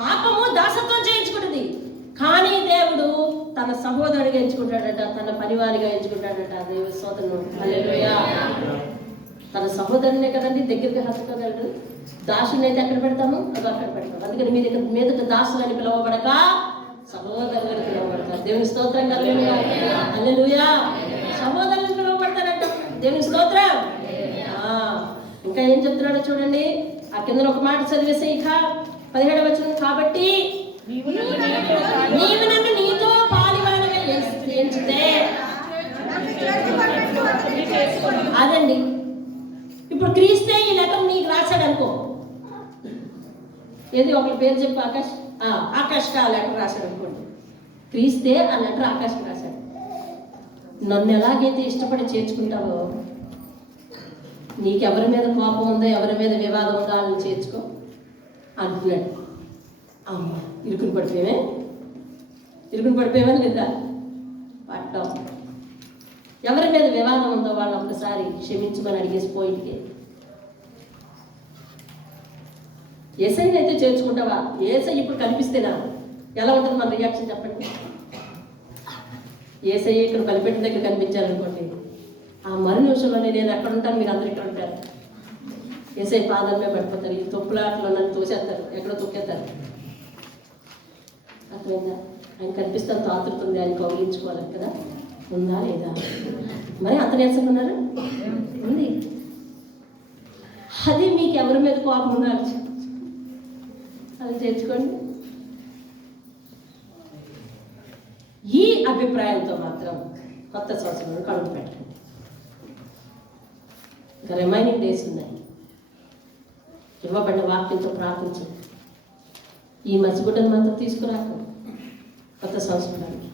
పాపము దాసత్వం చేయించుకుంటుంది, కానీ దేవుడు తన సహోదరుడిగా ఎంచుకుంటాడట, తన పరివారిగా ఎంచుకుంటాడట. దేవుని స్తోత్రం. హల్లెలూయా. తన సహోదరునే కదండి దగ్గరికి హత్తుకోగలడు. దాసుని అయితే ఎక్కడ పెడతాము? అది అక్కడ పెడతాము. అందుకని మీదట దాసులని పిలవబడక సహోదరుని పిలవబడతారు. దేవుని స్తోత్రం. హల్లెలూయా. సహోదరుని పిలవబడతారంట. దేవుని స్తోత్రం. ఇంకా ఏం చెప్తున్నాడో చూడండి. ఆ కింద ఒక మాట చదివేసే, ఇక 17వ వచనం. కాబట్టి నీవు నన్ను నీతో పాలివానిగా ఎంచితే, అదండి ఇప్పుడు క్రీస్తే ఈ లెటర్ నీకు రాశాడు అనుకో. ఏది ఒకరి పేరు చెప్పు. ఆకాష్కి ఆ లెటర్ రాశాడు అనుకోండి. క్రీస్తే ఆ లెటర్ ఆకాష్కి రాశాడు. నన్ను ఎలాగైతే ఇష్టపడి చేర్చుకుంటావో, నీకెవరి మీద కోపం ఉందో, ఎవరి మీద వివాదం ఉందో వాళ్ళని చేర్చుకో అంటున్నాడు. అమ్మ ఇరుకుని పడిపోయావని లేదా? పట్టాం. ఎవరి మీద వివాదం ఉందో వాళ్ళు ఒక్కసారి క్షమించమని అడిగేసి పోయిటికి. యేసయ్యని అయితే చేర్చుకుంటావా? యేసయ్య ఇప్పుడు కనిపిస్తేనా ఎలా ఉంటుంది మన రియాక్షన్ చెప్పండి. యేసయ్య ఇక్కడ బలిపెట్టిన దగ్గర కనిపించారనుకోండి, ఆ మరు నిమిషంలోనే నేను ఎక్కడ ఉంటాను, మీరు అందరు ఇక్కడ ఉంటారు. యేసయ్య పాదమే పడిపోతారు. ఈ తొప్పులాట్లో నన్ను తోసేస్తారు, ఎక్కడో తొక్కేస్తారు. అర్థమైందా? ఆయన కనిపిస్తాను తాతుతుంది, ఆయన కౌగిలించుకోవాలి కదా. ఉందా లేదా? మరి అంత నీరసంగా ఉన్నారు? ఉంది. అది మీకు ఎవరి మీద కోపం ఉన్నారు అది చేర్చుకోండి. ఈ అభిప్రాయంతో మాత్రం కొత్త సంవత్సరంలో కడుపు పెట్టండి. ఇంకా రిమైనింగ్ డేస్ ఉన్నాయి. ఇవ్వబడిన వాక్యంతో ప్రార్థించండి. ఈ మసిగుడ్డను మాత్రం తీసుకురాక. కొత్త సంవత్సరానికి,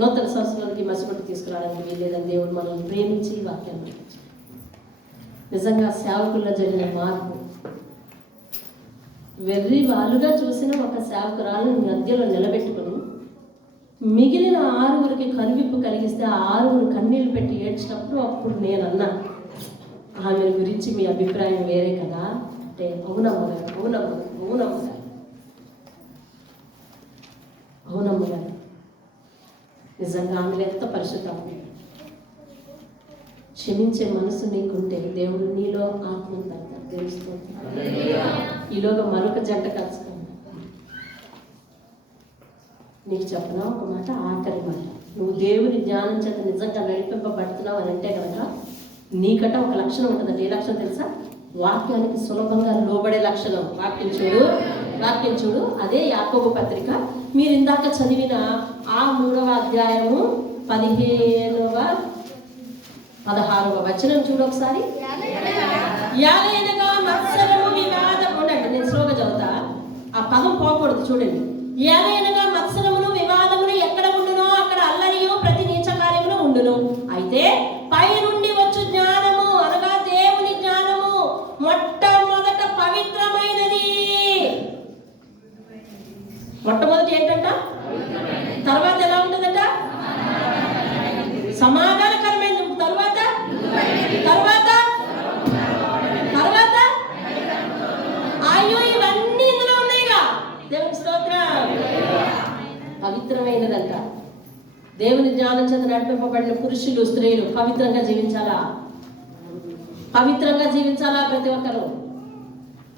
నూతన సంవత్సరానికి మసిగుడ్డ తీసుకురావడానికి వీల్లేదని దేవుడు మనల్ని ప్రేమించి వాక్యాన్ని నిజంగా సేవకుల్లో జరిగిన మార్పు. వెర్రి వాళ్ళుగా చూసిన ఒక సేవకురాలను మధ్యలో నిలబెట్టుకుని మిగిలిన 6 కనువిప్పు కలిగిస్తే ఆ 6 కన్నీళ్లు పెట్టి ఏడ్చినప్పుడు అప్పుడు నేను అన్నా, ఆమె గురించి మీ అభిప్రాయం వేరే కదా అంటే, అవునమ్మగారు నిజంగా ఆమె ఎంత పరిశుద్ధం. క్షమించే మనసు నీకుంటే దేవుడు నీలో ఆత్మను పెడతాడు. తెలుస్తుంది. ఈలోగా మరొక జంట కలుసుకుంది. నీకు చెప్పనా ఒక మాట, ఆఖరి మాట. నువ్వు దేవుని జ్ఞానం చేత నిజంగా నడిపింపబడుతున్నావు అని అంటే కనుక నీకట ఒక లక్షణం ఉంటుందండి. ఏ లక్షణం తెలుసా? వాక్యానికి సులభంగా లోబడే లక్షణం. వాక్యం చూడు. అదే యాకోబు పత్రిక. మీరు ఇందాక చదివిన ఆ 3వ అధ్యాయము 15వ 16వ వచనం చూడు ఒకసారి. యాలయనగా మత్సరము వివాదం ఉండండి. నేను స్లోగా చదువుతా, ఆ పదం పోకూడదు. చూడండి. యాలయనగా మత్సరమును వివాదమును ఎక్కడ ఉండునో అక్కడ అల్లరియో ప్రతి నీచ కార్యమును ఉండును. అయితే పై నుండి వచ్చు జ్ఞానము అనగా దేవుని జ్ఞానము మొట్టమొదట పవిత్రమైనది. మొట్టమొదటి ఏంటంట? తర్వాత ఎలా ఉంటుందంట? సమాధానకరమైనది. తర్వాత అయ్యో ఇవన్నీ ఇందులో ఉన్నాయిగా. దేవుని స్తోత్రం. పవిత్రమైనదంట. దేవుని జ్ఞానం చేత నడిపింపబడిన పురుషులు స్త్రీలు పవిత్రంగా జీవించాలా? ప్రతి ఒక్కరు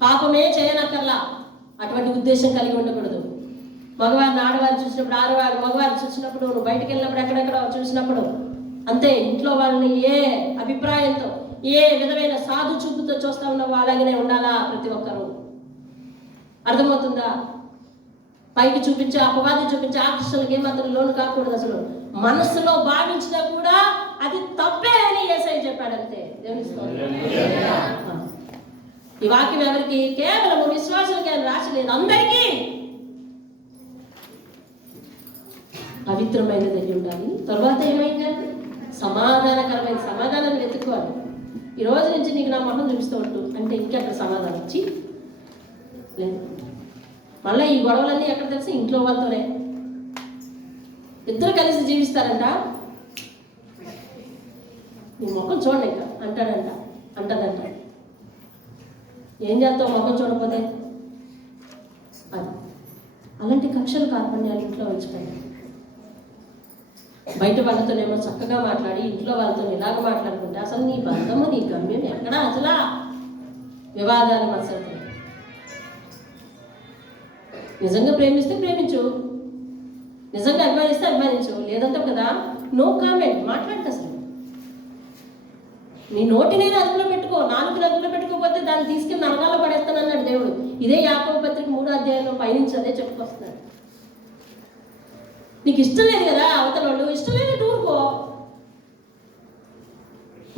పాపమే చేయనక్కర్లా. అటువంటి ఉద్దేశం కలిగి ఉండకూడదు. మగవారిని ఆడవారు చూసినప్పుడు, మగవారిని చూసినప్పుడు, నువ్వు బయటికి వెళ్ళినప్పుడు, ఎక్కడెక్కడ చూసినప్పుడు అంతే. ఇంట్లో వాళ్ళని ఏ అభిప్రాయంతో, ఏ విధమైన సాధు చూపుతో చూస్తా ఉన్నావో అలాగనే ఉండాలా ప్రతి ఒక్కరు. అర్థమవుతుందా? పైకి చూపించే, అపవాది చూపించే ఆకర్షణలకు ఏమాత్రం లోను కాకూడదు. అసలు మనస్సులో భావించినా కూడా అది తప్పే అని యేసయ్య చెప్పాడంతే. ఈ వాక్యం ఎవరికి? కేవలం విశ్వాసులకి అని రాసలేదు, అందరికీ పవిత్రమైనది ఉండాలి. తర్వాత ఏమైందంటే సమాధానకరమైన సమాధానాన్ని వెతుక్కోవాలి. ఈ రోజు నుంచి నీకు నా మొహం చూపిస్తూ ఉంటూ అంటే ఇంకెక్కడ సమాధానం ఇచ్చి లేదు. మళ్ళీ ఈ గొడవలన్నీ ఎక్కడ తెలిసి ఇంట్లో వాళ్ళతోనే. ఇద్దరు కలిసి జీవిస్తారంట. నీ ముఖం చూడండి ఇంకా అంటదంట. ఏం చేస్తావు ముఖం చూడకపోతే? అది అలాంటి కక్షలు కార్పణ్యాలు ఇంట్లో ఉంచుకోండి. బయట వాళ్ళతోనేమో చక్కగా మాట్లాడి ఇంట్లో వాళ్ళతో ఇలాగ మాట్లాడుకుంటే అసలు నీ బంధము, నీ గమ్యం ఎక్కడా? అసలు వివాదాలు మత్సరత. నిజంగా ప్రేమిస్తే ప్రేమించు, నిజంగా అభిమానిస్తే అభిమానించు. లేదంటావు కదా, నో కామెంట్. మాట్లాడితే అసలు నీ నోటినైనా అదుపులో పెట్టుకో. నాలుగుని అదుపులో పెట్టుకోకపోతే దాన్ని తీసుకెళ్ళి నరకాల్లో పడేస్తానన్నాడు దేవుడు. ఇదే యాకోబు పత్రిక 3వ అధ్యాయంలో పైనుంచి అదే చెప్పుకొస్తున్నాడు. నీకు ఇష్టం లేదు కదా అవతల వాళ్ళు, ఇష్టం లేదు టూర్కో.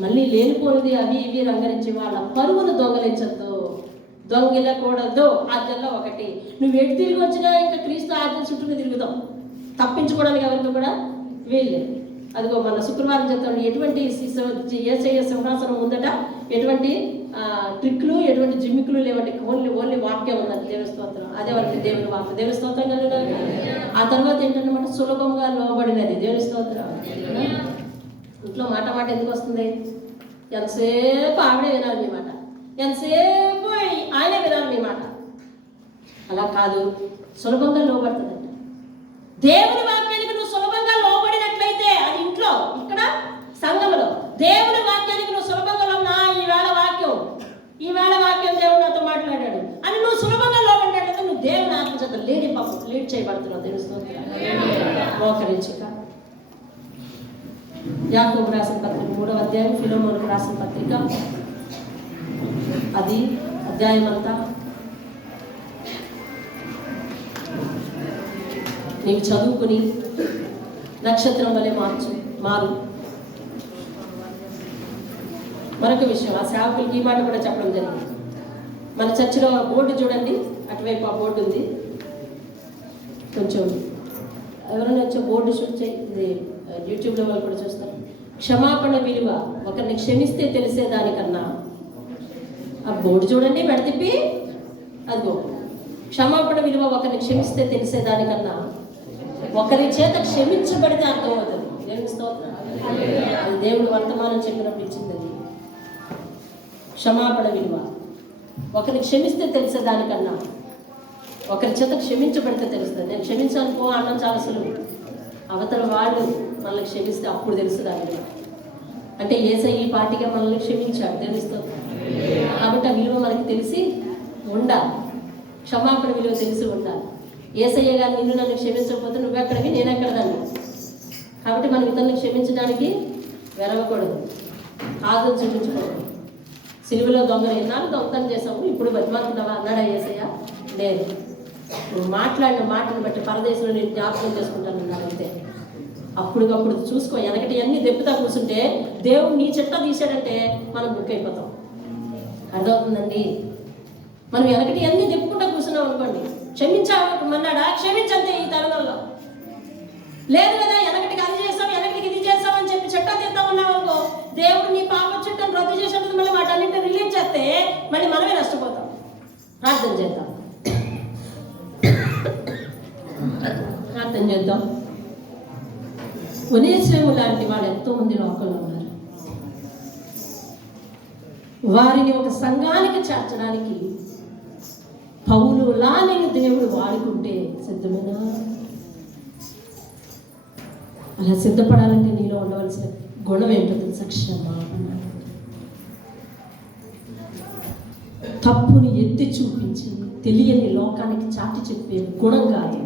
మళ్ళీ లేనిపోనిది అవి ఇవి రంగరించి వాళ్ళ పరుగును దొంగిలకూడదు. ఆజ్ఞల్లో ఒకటి. నువ్వు ఎటు తిరిగి వచ్చినా ఇంకా క్రీస్తు ఆజ్ఞల చుట్టూ తిరుగుతావు. తప్పించుకోవడానికి ఎవరితో కూడా వీల్లేదు. అదిగో మన శుక్రవారం చెప్తాను, ఎటువంటి యేసయ్య సింహాసనం ఉందట, ఎటువంటి ట్రిక్లు, ఎటువంటి జిమ్మికులు లేవంటే ఓన్లీ వాక్యం ఉందంటే. దేవుని స్తోత్రం. అదే వాళ్ళకి దేవుని వాక్యం. దేవుని స్తోత్రం కలిగిన ఆ తర్వాత ఏంటన్నమాట? సులభంగా లోబడినది. దేవుని స్తోత్రం. ఇంట్లో మాట ఎందుకు వస్తుంది? ఎంతసేపు ఆవిడే వినాలి మీ మాట, ఎంతసేపు ఆయనే వినాలి మీ మాట. అలా కాదు, సులభంగా లోబడుతుందంట. దేవుని వాక్యానికి నువ్వు సులభంగా లోబడినట్లయితే అది ఇంట్లో, ఇక్కడ సంఘంలో దేవుని వాక్యానికి నువ్వు సులభంగా ఈవేళ వాక్యం దేవుడు నాతో మాట్లాడాడు అని నువ్వు సులభంగా లోబడినట్లయితే నువ్వు దేవుని ఆత్మచేత లీడ్ చేయబడుతున్నావు. తెలుస్తుంది. మోకరించక యాకోబు రాసిన పత్రిక 3వ అధ్యాయం, ఫిలోమోనుకు రాసిన పత్రిక అది అధ్యాయం అంతా నీవు చదువుకుని నక్షత్రం వలె మారు. మరొక విషయం, ఆ సేవకులకి ఈ మాట కూడా చెప్పడం జరిగింది. మన చర్చిలో బోర్డు చూడండి, అటువైపు ఆ బోర్డు ఉంది. కొంచెం ఎవరైనా వచ్చే బోర్డు షూట్ చేయి, యూట్యూబ్లో వాళ్ళు కూడా చూస్తారు. క్షమాపణ విలువ ఒకరిని క్షమిస్తే తెలిసేదానికన్నా, ఆ బోర్డు చూడండి మెడతిప్పి, అదిగో క్షమాపణ విలువ ఒకరిని క్షమిస్తే తెలిసేదానికన్నా ఒకరి చేత క్షమించబడితే అర్థమవుతుంది. దేవుని స్తోత్రం. అది దేవుడు వర్తమానం చెప్పినప్పుడు ఇచ్చింది. క్షమాపణ విలువ ఒకరిని క్షమిస్తే తెలిసేదానికన్నా ఒకరి చేత క్షమించబడితే తెలుస్తుంది. నేను క్షమించాలనుకో అన్నం చాలా సులువు. అవతల వాళ్ళు మనల్ని క్షమిస్తే అప్పుడు తెలుస్తుంది ఆ విలువ. అంటే యేసయ్య ఈ పార్టీగా మనల్ని క్షమించాడు. తెలుస్తుంది కాబట్టి ఆ విలువ మనకి తెలిసి ఉండాలి. క్షమాపణ విలువ తెలిసి ఉండాలి. యేసయ్య గారు నిన్ను నన్ను క్షమించకపోతే నువ్వెక్కడివి, నేనెక్కడ దాన్ని. కాబట్టి మనం ఇతరులను క్షమించడానికి వెరవకూడదు, కాదని చూపించకూడదు. సిలువలో దొంగలు ఎన్నాళ్ళు దొంగతనం చేసాము, ఇప్పుడు బతిమాలుతున్నావా అన్నాడా యేసయ్య? లేదు. నువ్వు మాట్లాడిన మాటను బట్టి పరదేశంలో నేను జ్ఞాపకం చేసుకుంటాను అన్నాడు అంతే. అప్పటికప్పుడు చూసుకో, వెనకటి అన్ని దెబ్బతా కూర్చుంటే దేవుడు నీ చెట్ట తీసాడంటే మనం బుక్ అయిపోతాం. అర్థమవుతుందండి? మనం వెనకటి అన్ని దెప్పుకుంటా కూర్చున్నాం అనుకోండి, క్షమించామన్నాడా? క్షమించంతే ఈ తరుణంలో. లేదు కదా, వెనకటికి అది చేస్తాం, వెనకటికి ఇది చేస్తాం అని చెప్పి చెట్ట తీద్దామన్నావు అనుకో, దేవుడు నీ పాప చట్టం రద్దు చేసినప్పుడు మళ్ళీ వాటన్నింటిని రిలీజ్ చేస్తే మళ్ళీ మనమే నష్టపోతాం. ప్రార్థన చేద్దాం, ప్రార్థన చేద్దాం. ఒనేసిము లాంటి వాళ్ళు ఎంతో మంది లోకంలో ఉన్నారు. వారిని ఒక సంఘానికి చేర్చడానికి పౌలులా నేను దేవుడు వాడుకుంటే సిద్ధమేనా? అలా సిద్ధపడాలంటే నీలో ఉండవలసిన గుణం ఏంటో తెలుసా? క్షమాపణ. తప్పుని ఎత్తి చూపించి తెలియని లోకానికి చాటి చెప్పే గుణం కాదు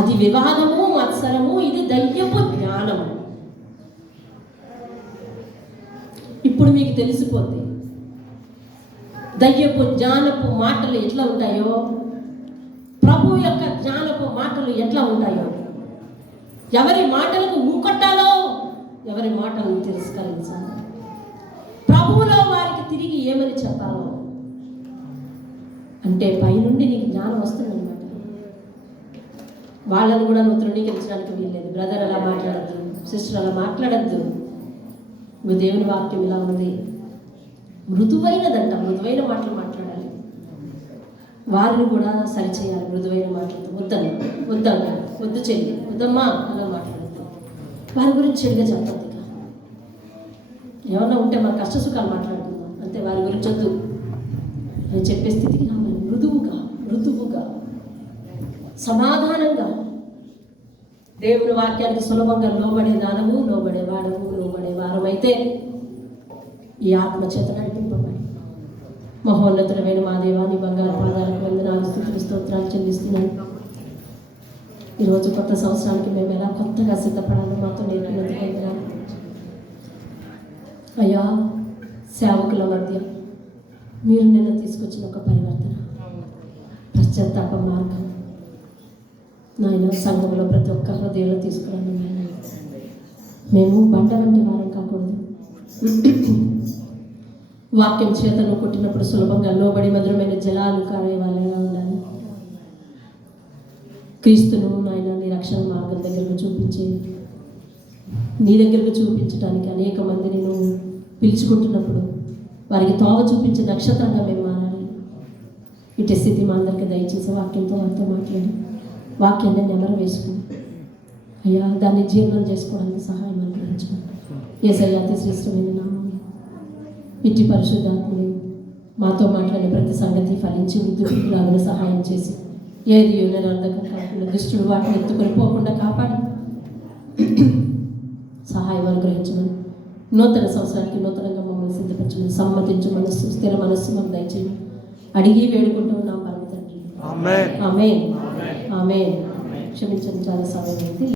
అది. వివాదము, మత్సరము, ఇది దయ్యపు జ్ఞానము. ఇప్పుడు మీకు తెలిసిపోతే దయ్యపు జ్ఞానపు మాటలు ఎట్లా ఉంటాయో, ప్రభు యొక్క జ్ఞానపు మాటలు ఎట్లా ఉంటాయో, ఎవరి మాటలకు ఊకొట్టాలో, ఎవరి మాటలను తిరస్కరించాలో, ప్రభువులో వారికి తిరిగి ఏమని చెప్పాలో. అంటే పైనుండి నీకు జ్ఞానం వస్తుందన్నమాట. వాళ్ళని కూడా నువ్వు తృణీకరించడానికి వీల్లేదు. బ్రదర్ అలా మాట్లాడద్దు, సిస్టర్ అలా మాట్లాడద్దు. నువ్వు దేవుని వాక్యం ఇలా ఉంది, మృదువైనదంట, మృదువైన మాటలు మాట్లాడాలి. వారిని కూడా సరిచేయాలి మృదువైన మాటలతో. వద్దన్న, వద్దు చెల్లి, వద్దమ్మా అలా మాట్లాడద్దు. వారి గురించి చెడుగా చెప్పద్దు. ఏమన్నా ఉంటే మన కష్ట సుఖాలు మాట్లాడుకుందాం అంతే, వారి గురించి వద్దు అని చెప్పే స్థితికి రావాలి. మృదువుగా సమాధానంగా దేవుని వాక్యానికి సులభంగా లోబడే దానము, లోబడే వాడము, లోబడే వారమైతే ఈ ఆత్మచేత నడిపింపబడి మహోన్నతుడమైన మా దేవాన్ని బంగారు పాదాలకు వందనాలు, స్తుతులు, స్తోత్రాలు చెల్లిస్తున్నాను. ఈరోజు కొత్త సంవత్సరానికి మేము ఎలా కొత్తగా సిద్ధపడాలో మాతో నేర్పినందుకు వందనాలు అయ్యా. సేవకుల మధ్య మీరు నిన్న తీసుకొచ్చిన ఒక పరివర్తన, పశ్చాత్తాప మార్గం నాయన సంఘంలో ప్రతి ఒక్క హృదయంలో తీసుకురాను. మేము బండ వంటి వారం కాకూడదు. వాక్యం చేతను కొట్టినప్పుడు సులభంగా లోబడి మధురమైన జలాలు కారే వాళ్ళగా ఉండాలి. క్రీస్తును నాయన నీ రక్షణ మార్గం దగ్గరకు చూపించి, నీ దగ్గరకు చూపించడానికి అనేక మందిని నువ్వు పిలుచుకుంటున్నప్పుడు వారికి తోవ చూపించే నక్షత్రంగా మేము మారాలి. ఇటు స్థితి మా అందరికీ దయచేసి వాక్యంతో వారితో మాట్లాడి వాక్యాన్ని నెమరు వేసుకుని అయ్యా దాన్ని జీర్ణం చేసుకోవడానికి సహాయం అనుగ్రహించుకోండి. యేసయ్య అతి శ్రేష్టమైన నామములో ఇట్టి పరిశుద్ధాత్మని మాతో మాట్లాడే ప్రతి సంగతి ఫలించి విద్యుత్తులాగా సహాయం చేసి ఏది అర్థంగా కాకుండా దుష్టుడు వాటిని ఎత్తుకొని పోకుండా కాపాడి సహాయం అనుగ్రహించమని, నూతన సంవత్సరానికి నూతనంగా మమ్మల్ని సిద్ధపరచమని, సమ్మతించు మనస్సు, స్థిర మనస్సు మాకు దయచేయండి. అడిగి వేడుకుంటూ ఉన్నాం పరమ తండ్రి. ఆమేన్. ఆమేన్. క్షమించండి, చాలా సమయం అయింది.